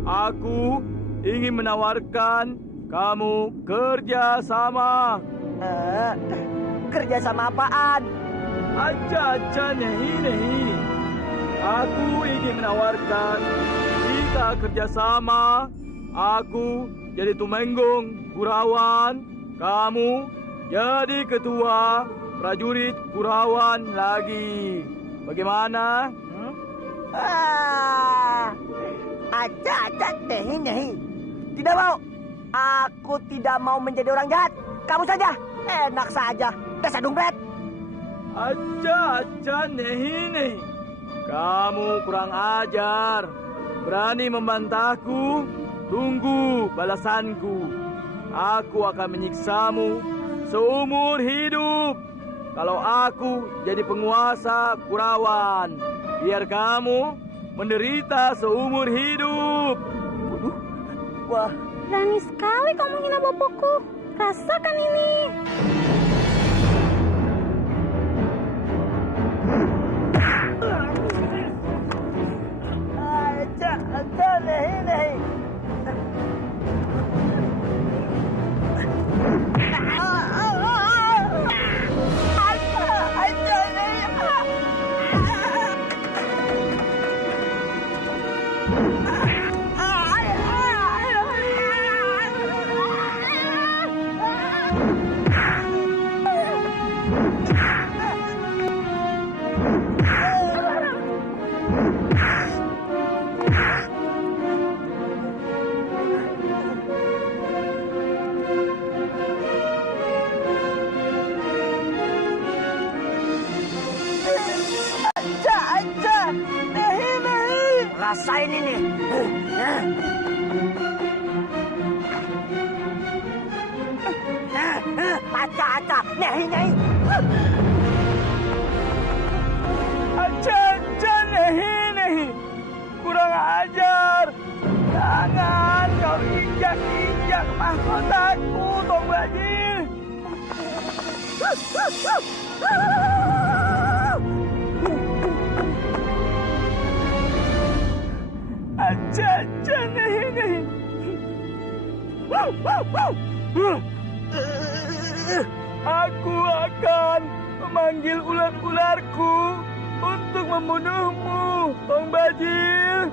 Aku ingin menawarkan kamu kerja sama. Kerja sama apaan? Aja nehi. Aku ingin menawarkan kita kerja sama. Aku jadi Tumenggung Kurawan, kamu jadi ketua prajurit Kurawan lagi. Bagaimana? Aja nehi. Tidak mau. Aku tidak mau menjadi orang jahat. Kamu saja. Enak saja. Dasar dompet. Aja nehi. Kamu kurang ajar. Berani membantahku? Tunggu balasanku. Aku akan menyiksamu seumur hidup. Kalau aku jadi penguasa Kurawan, biar kamu menderita seumur hidup. Wah, berani sekali kamu menghina bapakku. Rasakan ini. Aja nehi. Rasain ini. Aja nehi. Aja nehi. Kurang ajar. Jangan kau injak mahkotaku, Tong Bajil. Aja nehi. Aku akan memanggil ular-ularku untuk membunuhmu, Tong Bajil.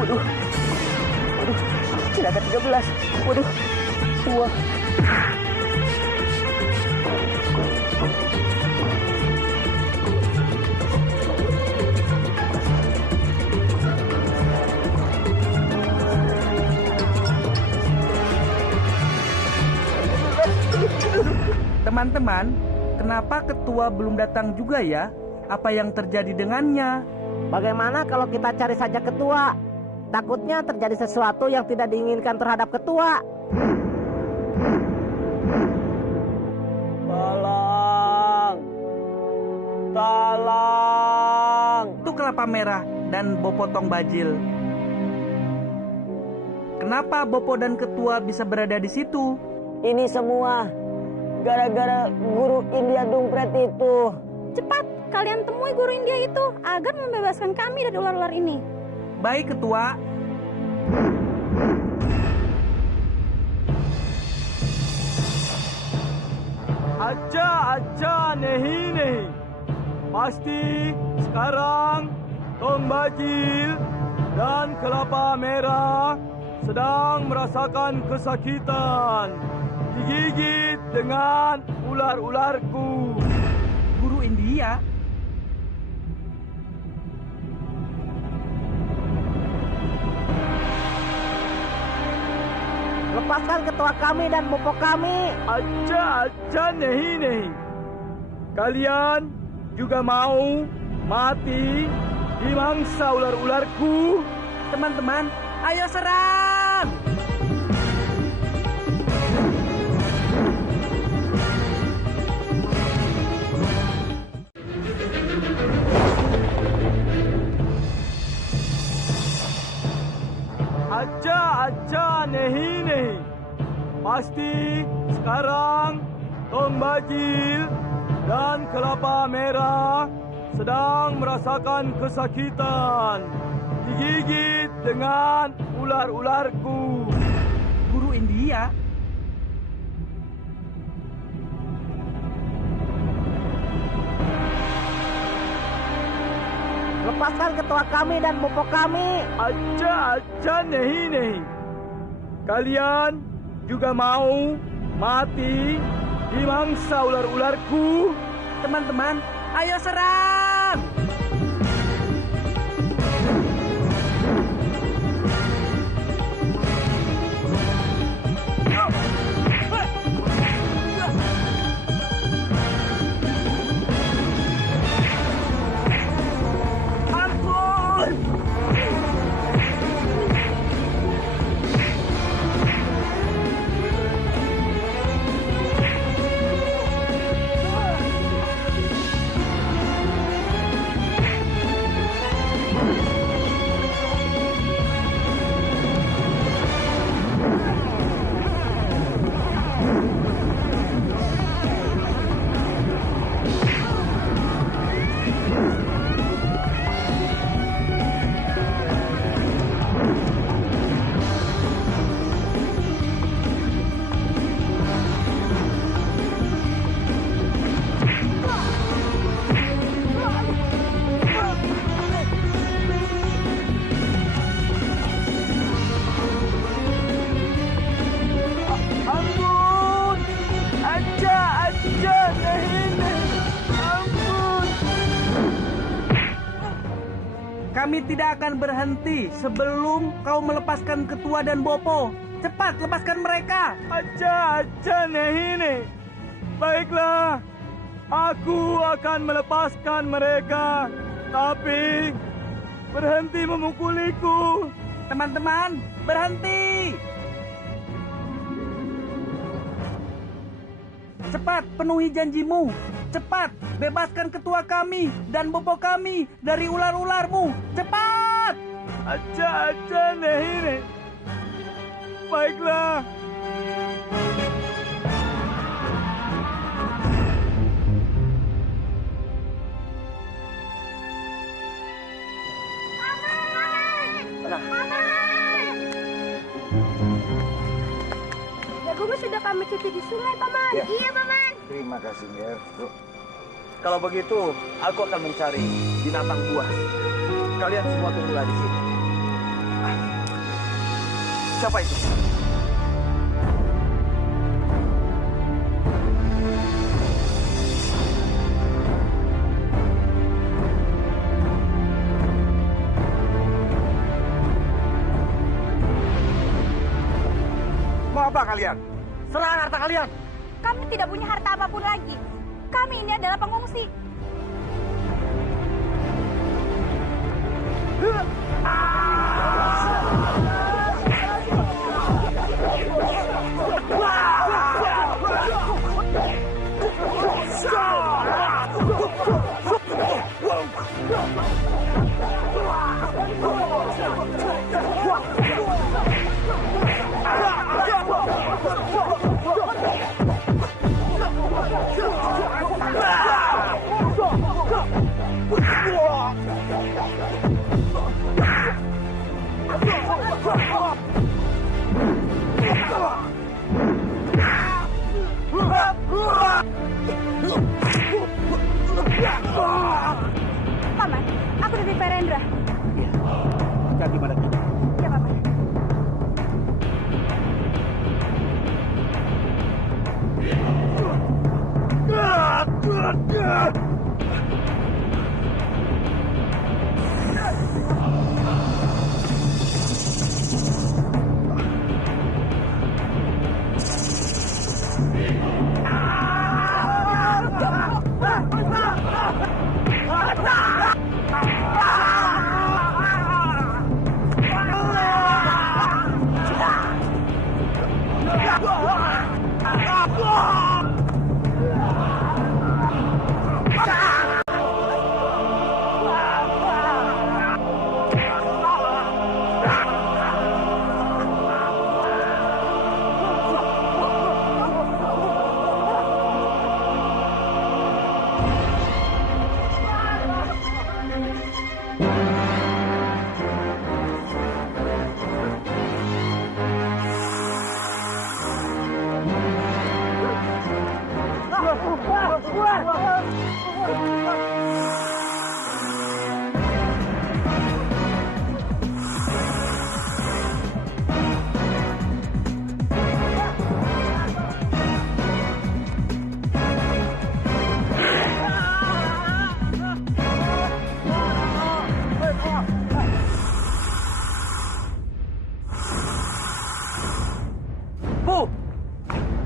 Waduh, tidak ada 13. Waduh, wah. Teman-teman, kenapa ketua belum datang juga ya? Apa yang terjadi dengannya? Bagaimana kalau kita cari saja ketua? Takutnya terjadi sesuatu yang tidak diinginkan terhadap ketua. Bala Galang. Itu kelapa merah dan Bopo Tong Bajil. Kenapa Bopo dan Ketua bisa berada di situ? Ini semua gara-gara guru India Dumpret itu. Cepat, kalian temui guru India itu agar membebaskan kami dari ular-ular ini. Baik, Ketua. Aja nehi. Pasti sekarang Tong Bajil dan kelapa merah sedang merasakan kesakitan. Digigit dengan ular-ularku. Guru India? Lepaskan ketua kami dan bopo kami. Aja nehi. Kalian juga mau mati di mangsa ular-ularku? Teman-teman, ayo serang! Aja nehi. Pasti sekarang Tong Bajil dan kelapa merah sedang merasakan kesakitan. Digigit dengan ular-ularku. Guru India? Lepaskan ketua kami dan bopo kami. Aja nehi. Kalian juga mau mati di mangsa ular-ularku? Teman-teman, ayo serang! Kami tidak akan berhenti sebelum kau melepaskan Ketua dan Bopo. Cepat, lepaskan mereka. Aja nehi. Baiklah, aku akan melepaskan mereka. Tapi berhenti memukuliku. Teman-teman, berhenti. Cepat, penuhi janjimu. Cepat, bebaskan Ketua kami dan Bopo kami dari ular-ularmu. Cepat! Aja nehi. Baiklah. Jagomu sudah kami cuci di sungai, Paman. Ya. Iya, Paman. Terima kasih, Ger. Kalau begitu, aku akan mencari binatang buas. Kalian semua tunggulah di sini. Siapa itu? Mau apa kalian? Serahkan harta kalian. Kami tidak punya harta apapun lagi. Kami ini adalah pengungsi. Paman, aku dari Perendra. Iya, jadi mana kita? Ya, Paman.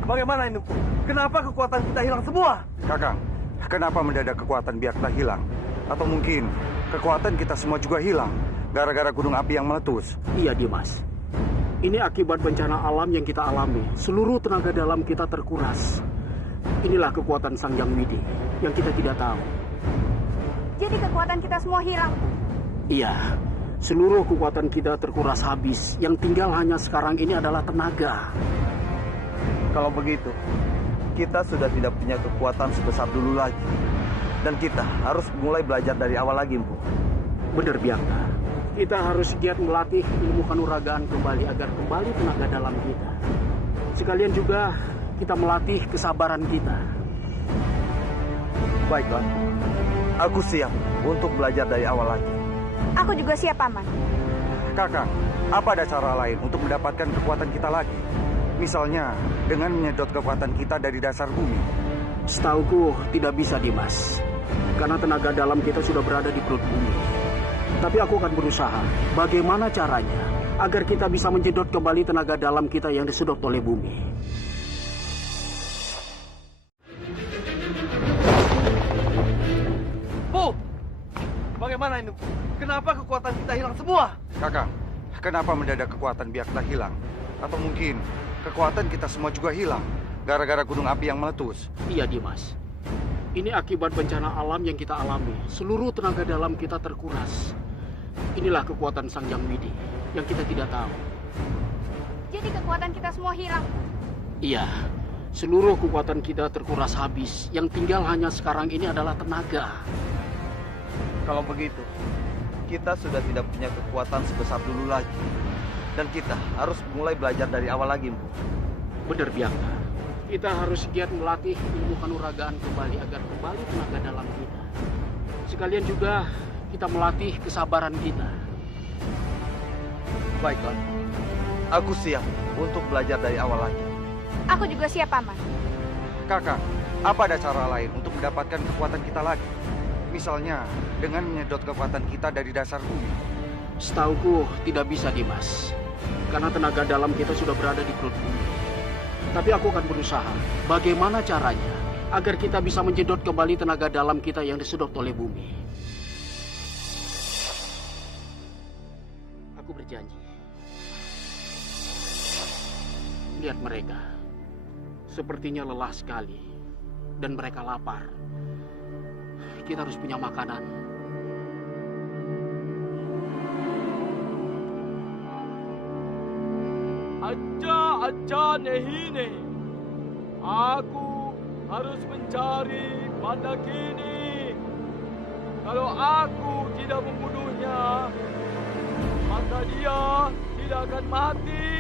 Bagaimana ini, Bu? Kenapa kekuatan kita hilang semua? Kakang, kenapa mendadak kekuatan Byakta hilang? Atau mungkin kekuatan kita semua juga hilang gara-gara gunung api yang meletus? Iya, Dimas. Ini akibat bencana alam yang kita alami. Seluruh tenaga dalam kita terkuras. Inilah kekuatan Sang Hyang Widi yang kita tidak tahu. Jadi kekuatan kita semua hilang. Iya, seluruh kekuatan kita terkuras habis. Yang tinggal hanya sekarang ini adalah tenaga. Kalau begitu, kita sudah tidak punya kekuatan sebesar dulu lagi. Dan kita harus mulai belajar dari awal lagi, Empu. Benar, Byakta. Kita harus giat melatih ilmu kanuragaan kembali agar kembali tenaga dalam kita. Sekalian juga kita melatih kesabaran kita. Baiklah, aku siap untuk belajar dari awal lagi. Aku juga siap, Paman. Kakang, apa ada cara lain untuk mendapatkan kekuatan kita lagi? Misalnya, dengan menyedot kekuatan kita dari dasar bumi. Setauku tidak bisa, Dimas. Karena tenaga dalam kita sudah berada di perut bumi. Tapi aku akan berusaha. Bagaimana caranya agar kita bisa menjedot kembali tenaga dalam kita yang disedot oleh bumi. Bu! Bagaimana ini, Bu? Kenapa kekuatan kita hilang semua? Kakang, kenapa mendadak kekuatan Byakta hilang? Atau mungkin kekuatan kita semua juga hilang gara-gara gunung api yang meletus? Iya, Dimas. Ini akibat bencana alam yang kita alami. Seluruh tenaga dalam kita terkuras. Inilah kekuatan Sang Hyang Widi yang kita tidak tahu. Jadi kekuatan kita semua hilang. Iya, seluruh kekuatan kita terkuras habis. Yang tinggal hanya sekarang ini adalah tenaga. Kalau begitu, kita sudah tidak punya kekuatan sebesar dulu lagi. Dan kita harus mulai belajar dari awal lagi, Empu. Benar, Byakta. Kita harus giat melatih ilmu kanuragaan kembali agar kembali tenaga dalam kita. Sekalian juga kita melatih kesabaran kita. Baiklah, aku siap untuk belajar dari awal lagi. Aku juga siap, Paman. Kakang, apa ada cara lain untuk mendapatkan kekuatan kita lagi? Misalnya, dengan menyedot kekuatan kita dari dasar bumi. Setauku tidak bisa, Dimas. Karena tenaga dalam kita sudah berada di perut bumi. Tapi aku akan berusaha. Bagaimana caranya agar kita bisa menjedot kembali tenaga dalam kita yang disedot oleh bumi. Aku berjanji. Lihat mereka. Sepertinya lelah sekali. Dan mereka lapar. Kita harus punya makanan. Aja nehine. Aku harus mencari Mandakini. Kalau aku tidak membunuhnya, maka dia tidak akan mati.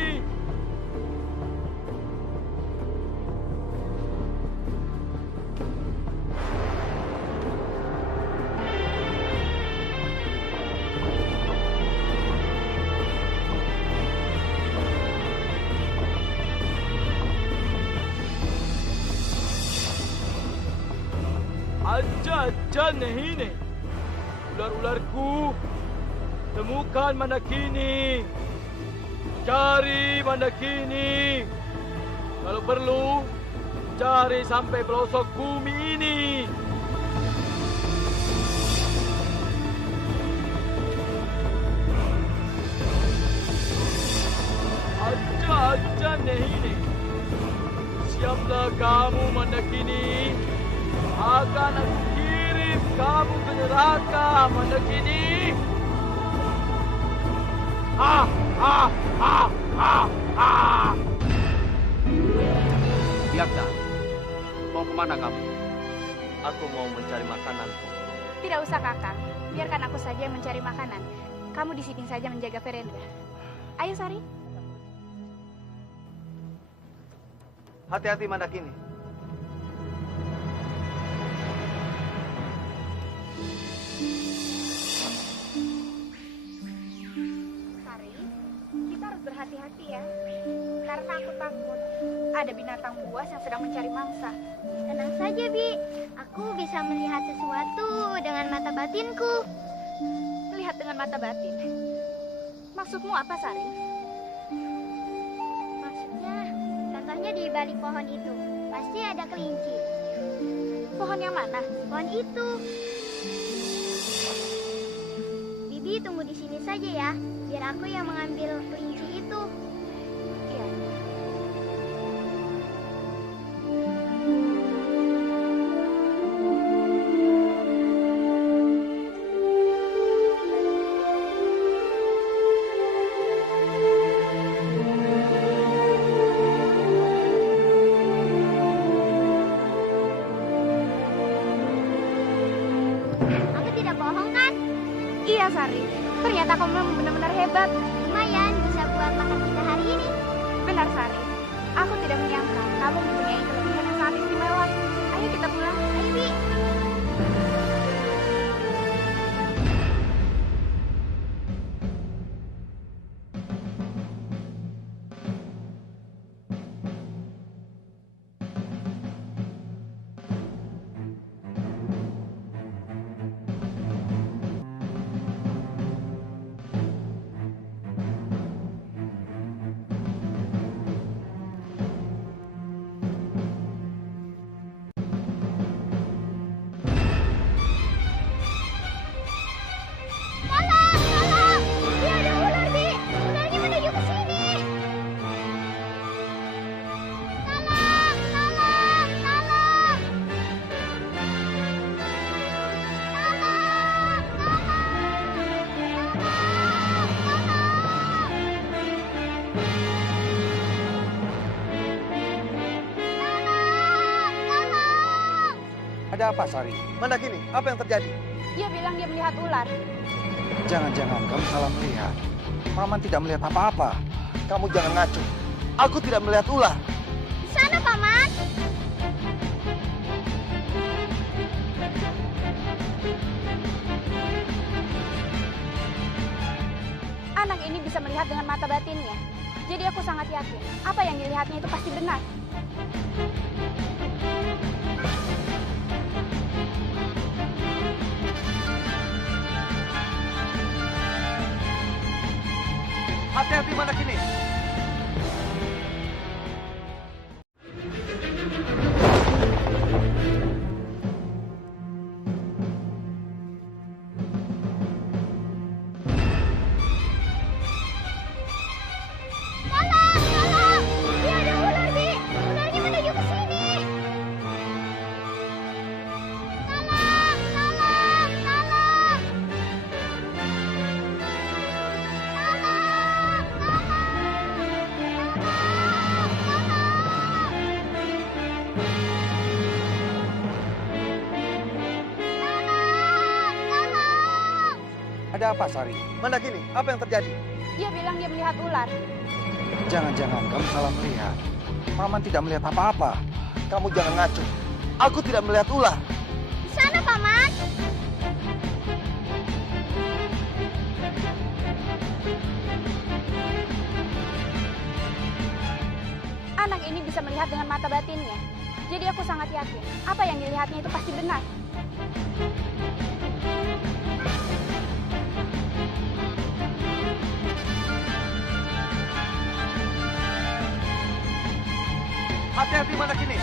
Aja nehine. Ular-ularku, temukan Mandakini. Cari Mandakini. Kalau perlu, cari sampai pelosok bumi ini. Aja nehine. Siaplah kamu Mandakini. Akan aku kirim kamu ke neraka Mandakini. Biakta, mau kemana kamu? Aku mau mencari makanan. Tidak usah kakak, biarkan aku saja yang mencari makanan. Kamu di sini saja menjaga Verendra. Ayo Sari. Hati-hati Mandakini. Sari, kita harus berhati-hati ya. Karena aku takut ada binatang buas yang sedang mencari mangsa. Tenang saja, Bi. Aku bisa melihat sesuatu dengan mata batinku. Melihat dengan mata batin? Maksudmu apa, Sari? Maksudnya, contohnya di balik pohon itu. Pasti ada kelinci. Pohon yang mana? Pohon itu. Bibi tunggu di sini saja ya. Biar aku yang mengambil kelinci itu. Iya. Aku tidak bohong kan? Iya, Sari. Ternyata kamu benar-benar hebat. Lumayan bisa buat makan kita hari ini. Benar, Sari. Aku tidak menyangka kamu mempunyai kelebihan yang sangat istimewa. Ayo kita pulang. Ayo, Bi. Ada apa, Sari? Mandakini, apa yang terjadi? Dia bilang dia melihat ular. Jangan-jangan kamu salah melihat. Paman tidak melihat apa-apa. Kamu jangan ngaco. Aku tidak melihat ular. Di sana, Paman. Anak ini bisa melihat dengan mata batinnya. Jadi aku sangat yakin apa yang dilihatnya itu pasti benar. Hati-hati Mandakini. Ada apa, Sari? Mandakini, apa yang terjadi? Dia bilang dia melihat ular. Jangan-jangan kamu salah melihat. Paman tidak melihat apa-apa. Kamu jangan ngaco. Aku tidak melihat ular. Di sana, Paman. Anak ini bisa melihat dengan mata batinnya. Jadi aku sangat yakin, apa yang dilihatnya itu pasti benar. Hati-hati Mandakini.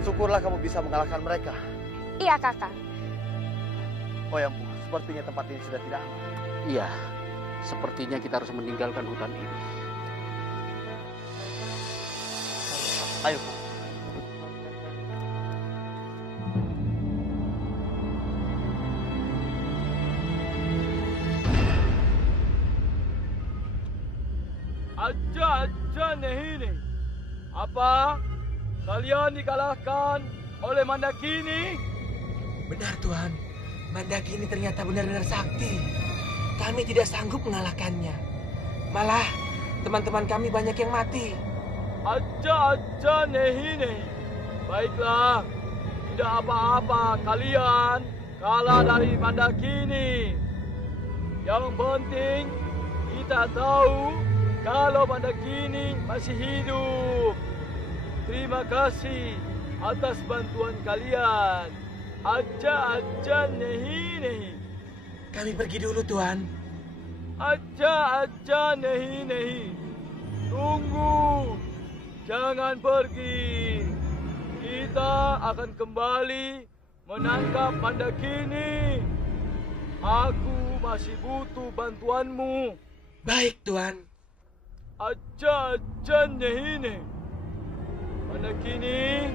Syukurlah kamu bisa mengalahkan mereka. Iya, Kakak. Oh ya, Bu, sepertinya tempat ini sudah tidak aman. Iya, sepertinya kita harus meninggalkan hutan ini. Ayo, Bu. Aja nih. Apa? Kalian dikalahkan oleh Mandakini? Benar, Tuhan. Mandakini ternyata benar-benar sakti. Kami tidak sanggup mengalahkannya. Malah, teman-teman kami banyak yang mati. Aja nih. Baiklah, tidak apa-apa kalian kalah dari Mandakini. Yang penting, kita tahu kalau Mandakini masih hidup. Terima kasih atas bantuan kalian. Aja nih. Kami pergi dulu, Tuhan. Aja nih. Tunggu. Jangan pergi. Kita akan kembali menangkap Mandakini. Aku masih butuh bantuanmu. Baik, Tuhan. Aja nih. Mandakini,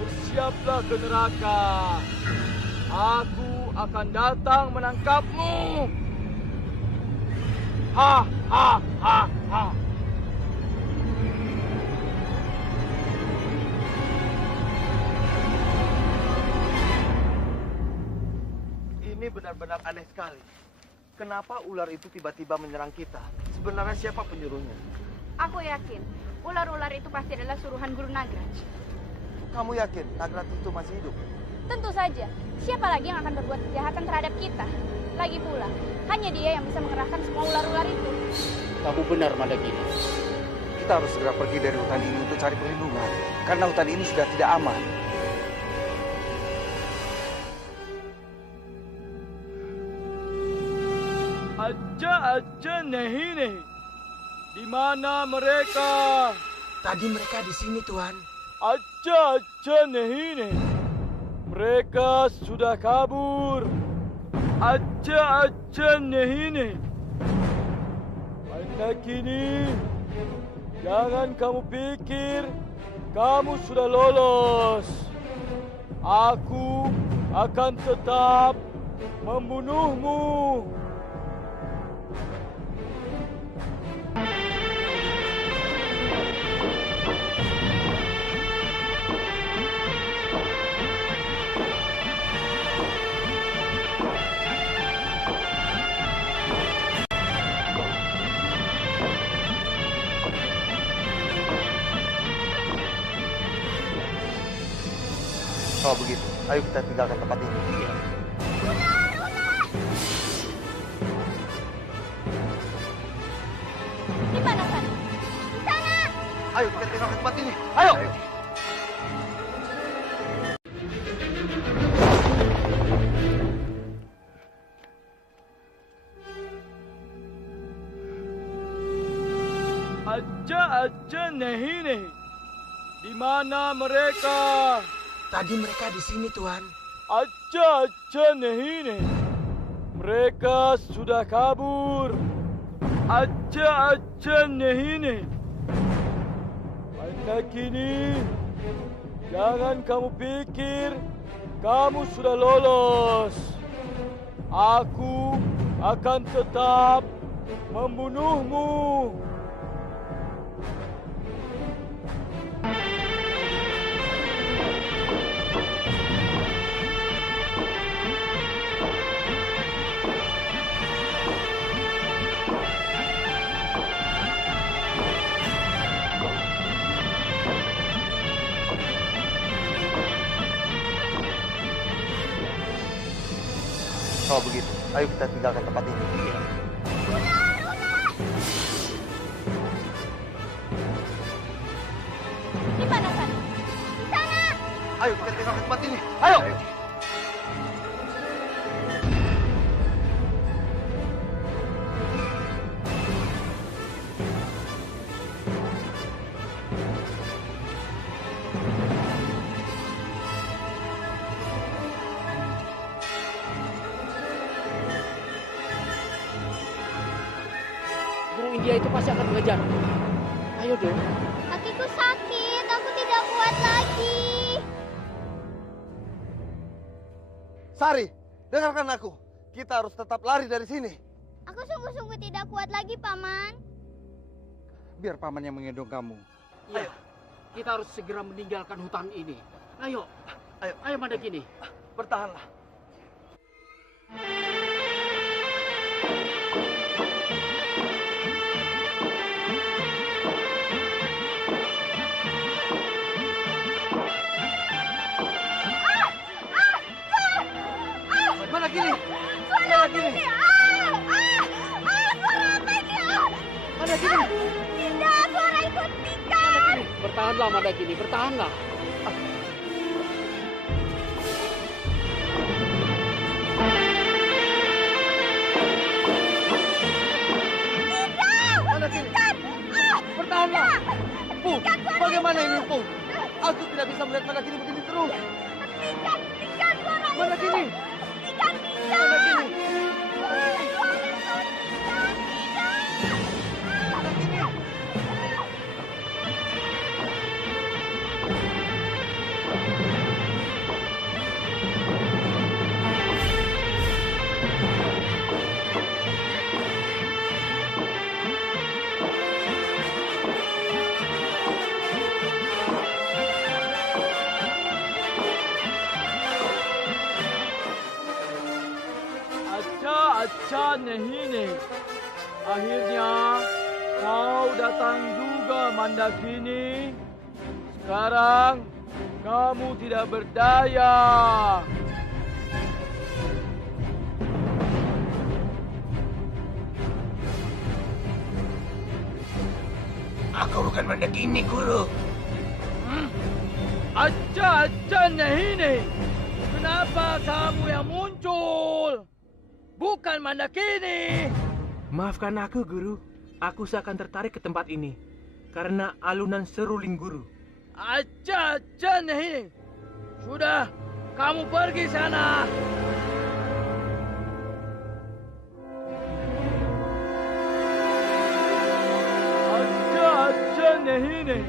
bersiaplah ke neraka. Aku akan datang menangkapmu. Ha. Ini benar-benar aneh sekali. Kenapa ular itu tiba-tiba menyerang kita? Sebenarnya siapa penyuruhnya? Aku yakin, ular-ular itu pasti adalah suruhan Guru Nagraj. Kamu yakin Nagraj itu masih hidup? Tentu saja. Siapa lagi yang akan berbuat kejahatan terhadap kita? Lagi pula, hanya dia yang bisa mengerahkan semua ular-ular itu. Kamu benar, Mandakini. Kita harus segera pergi dari hutan ini untuk cari perlindungan. Karena hutan ini sudah tidak aman. Aja nih. Di mana mereka? Tadi mereka di sini, Tuhan. Aja nih. Mereka sudah kabur. Aja nih. Mandakini, jangan kamu pikir kamu sudah lolos. Aku akan tetap membunuhmu. Kalau begitu, ayo kita tinggalkan tempat ini. Di mana sana? Di sana! Ayo kita tinggalkan tempat ini. Ayo! Aja nih. Di mana mereka? Tadi mereka di sini, Tuan. Aja nehi. Mereka sudah kabur. Aja nehi. Anda kini, jangan kamu pikir kamu sudah lolos. Aku akan tetap membunuhmu. Kalau begitu, ayo kita tinggalkan tempat ini. Di mana sana? Di sana. Ayo kita tinggalkan tempat ini. Ayo. Burung India itu pasti akan mengejar. Ayo dong. Kakiku sakit, aku tidak kuat lagi. Sari, dengarkan aku. Kita harus tetap lari dari sini. Aku sungguh-sungguh tidak kuat lagi, Paman. Biar paman yang menggendong kamu. Iya. Kita harus segera meninggalkan hutan ini. Ayo. Ayo Mandakini. Bertahanlah. Mana gini? Suara apa ini? Suara apa ini? Mana gini? Tidak, suara itu hentikan. Bertahanlah Mandakini, bertahanlah. Mana gini? Bertahanlah. Pu, bagaimana ini Pu? Aku tidak bisa melihat mana gini begini terus. Hentikan suara itu. Mana gini? Mana gini? Acha nehi. Akhirnya kau datang juga, Mandakini. Sekarang kamu tidak berdaya. Aku bukan Mandakini, Guru. Acha nehi. Kenapa kamu yang muncul? Bukan Mandakini. Maafkan aku, Guru. Aku seakan tertarik ke tempat ini karena alunan seruling Guru. Acha nehi. Sudah, kamu pergi sana. Acha nehi.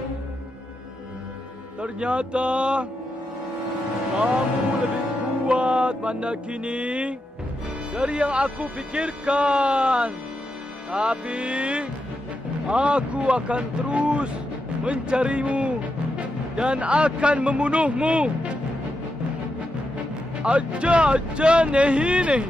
Ternyata kamu lebih kuat, Mandakini, dari yang aku pikirkan. Tapi aku akan terus mencarimu dan akan membunuhmu. Aja nehi.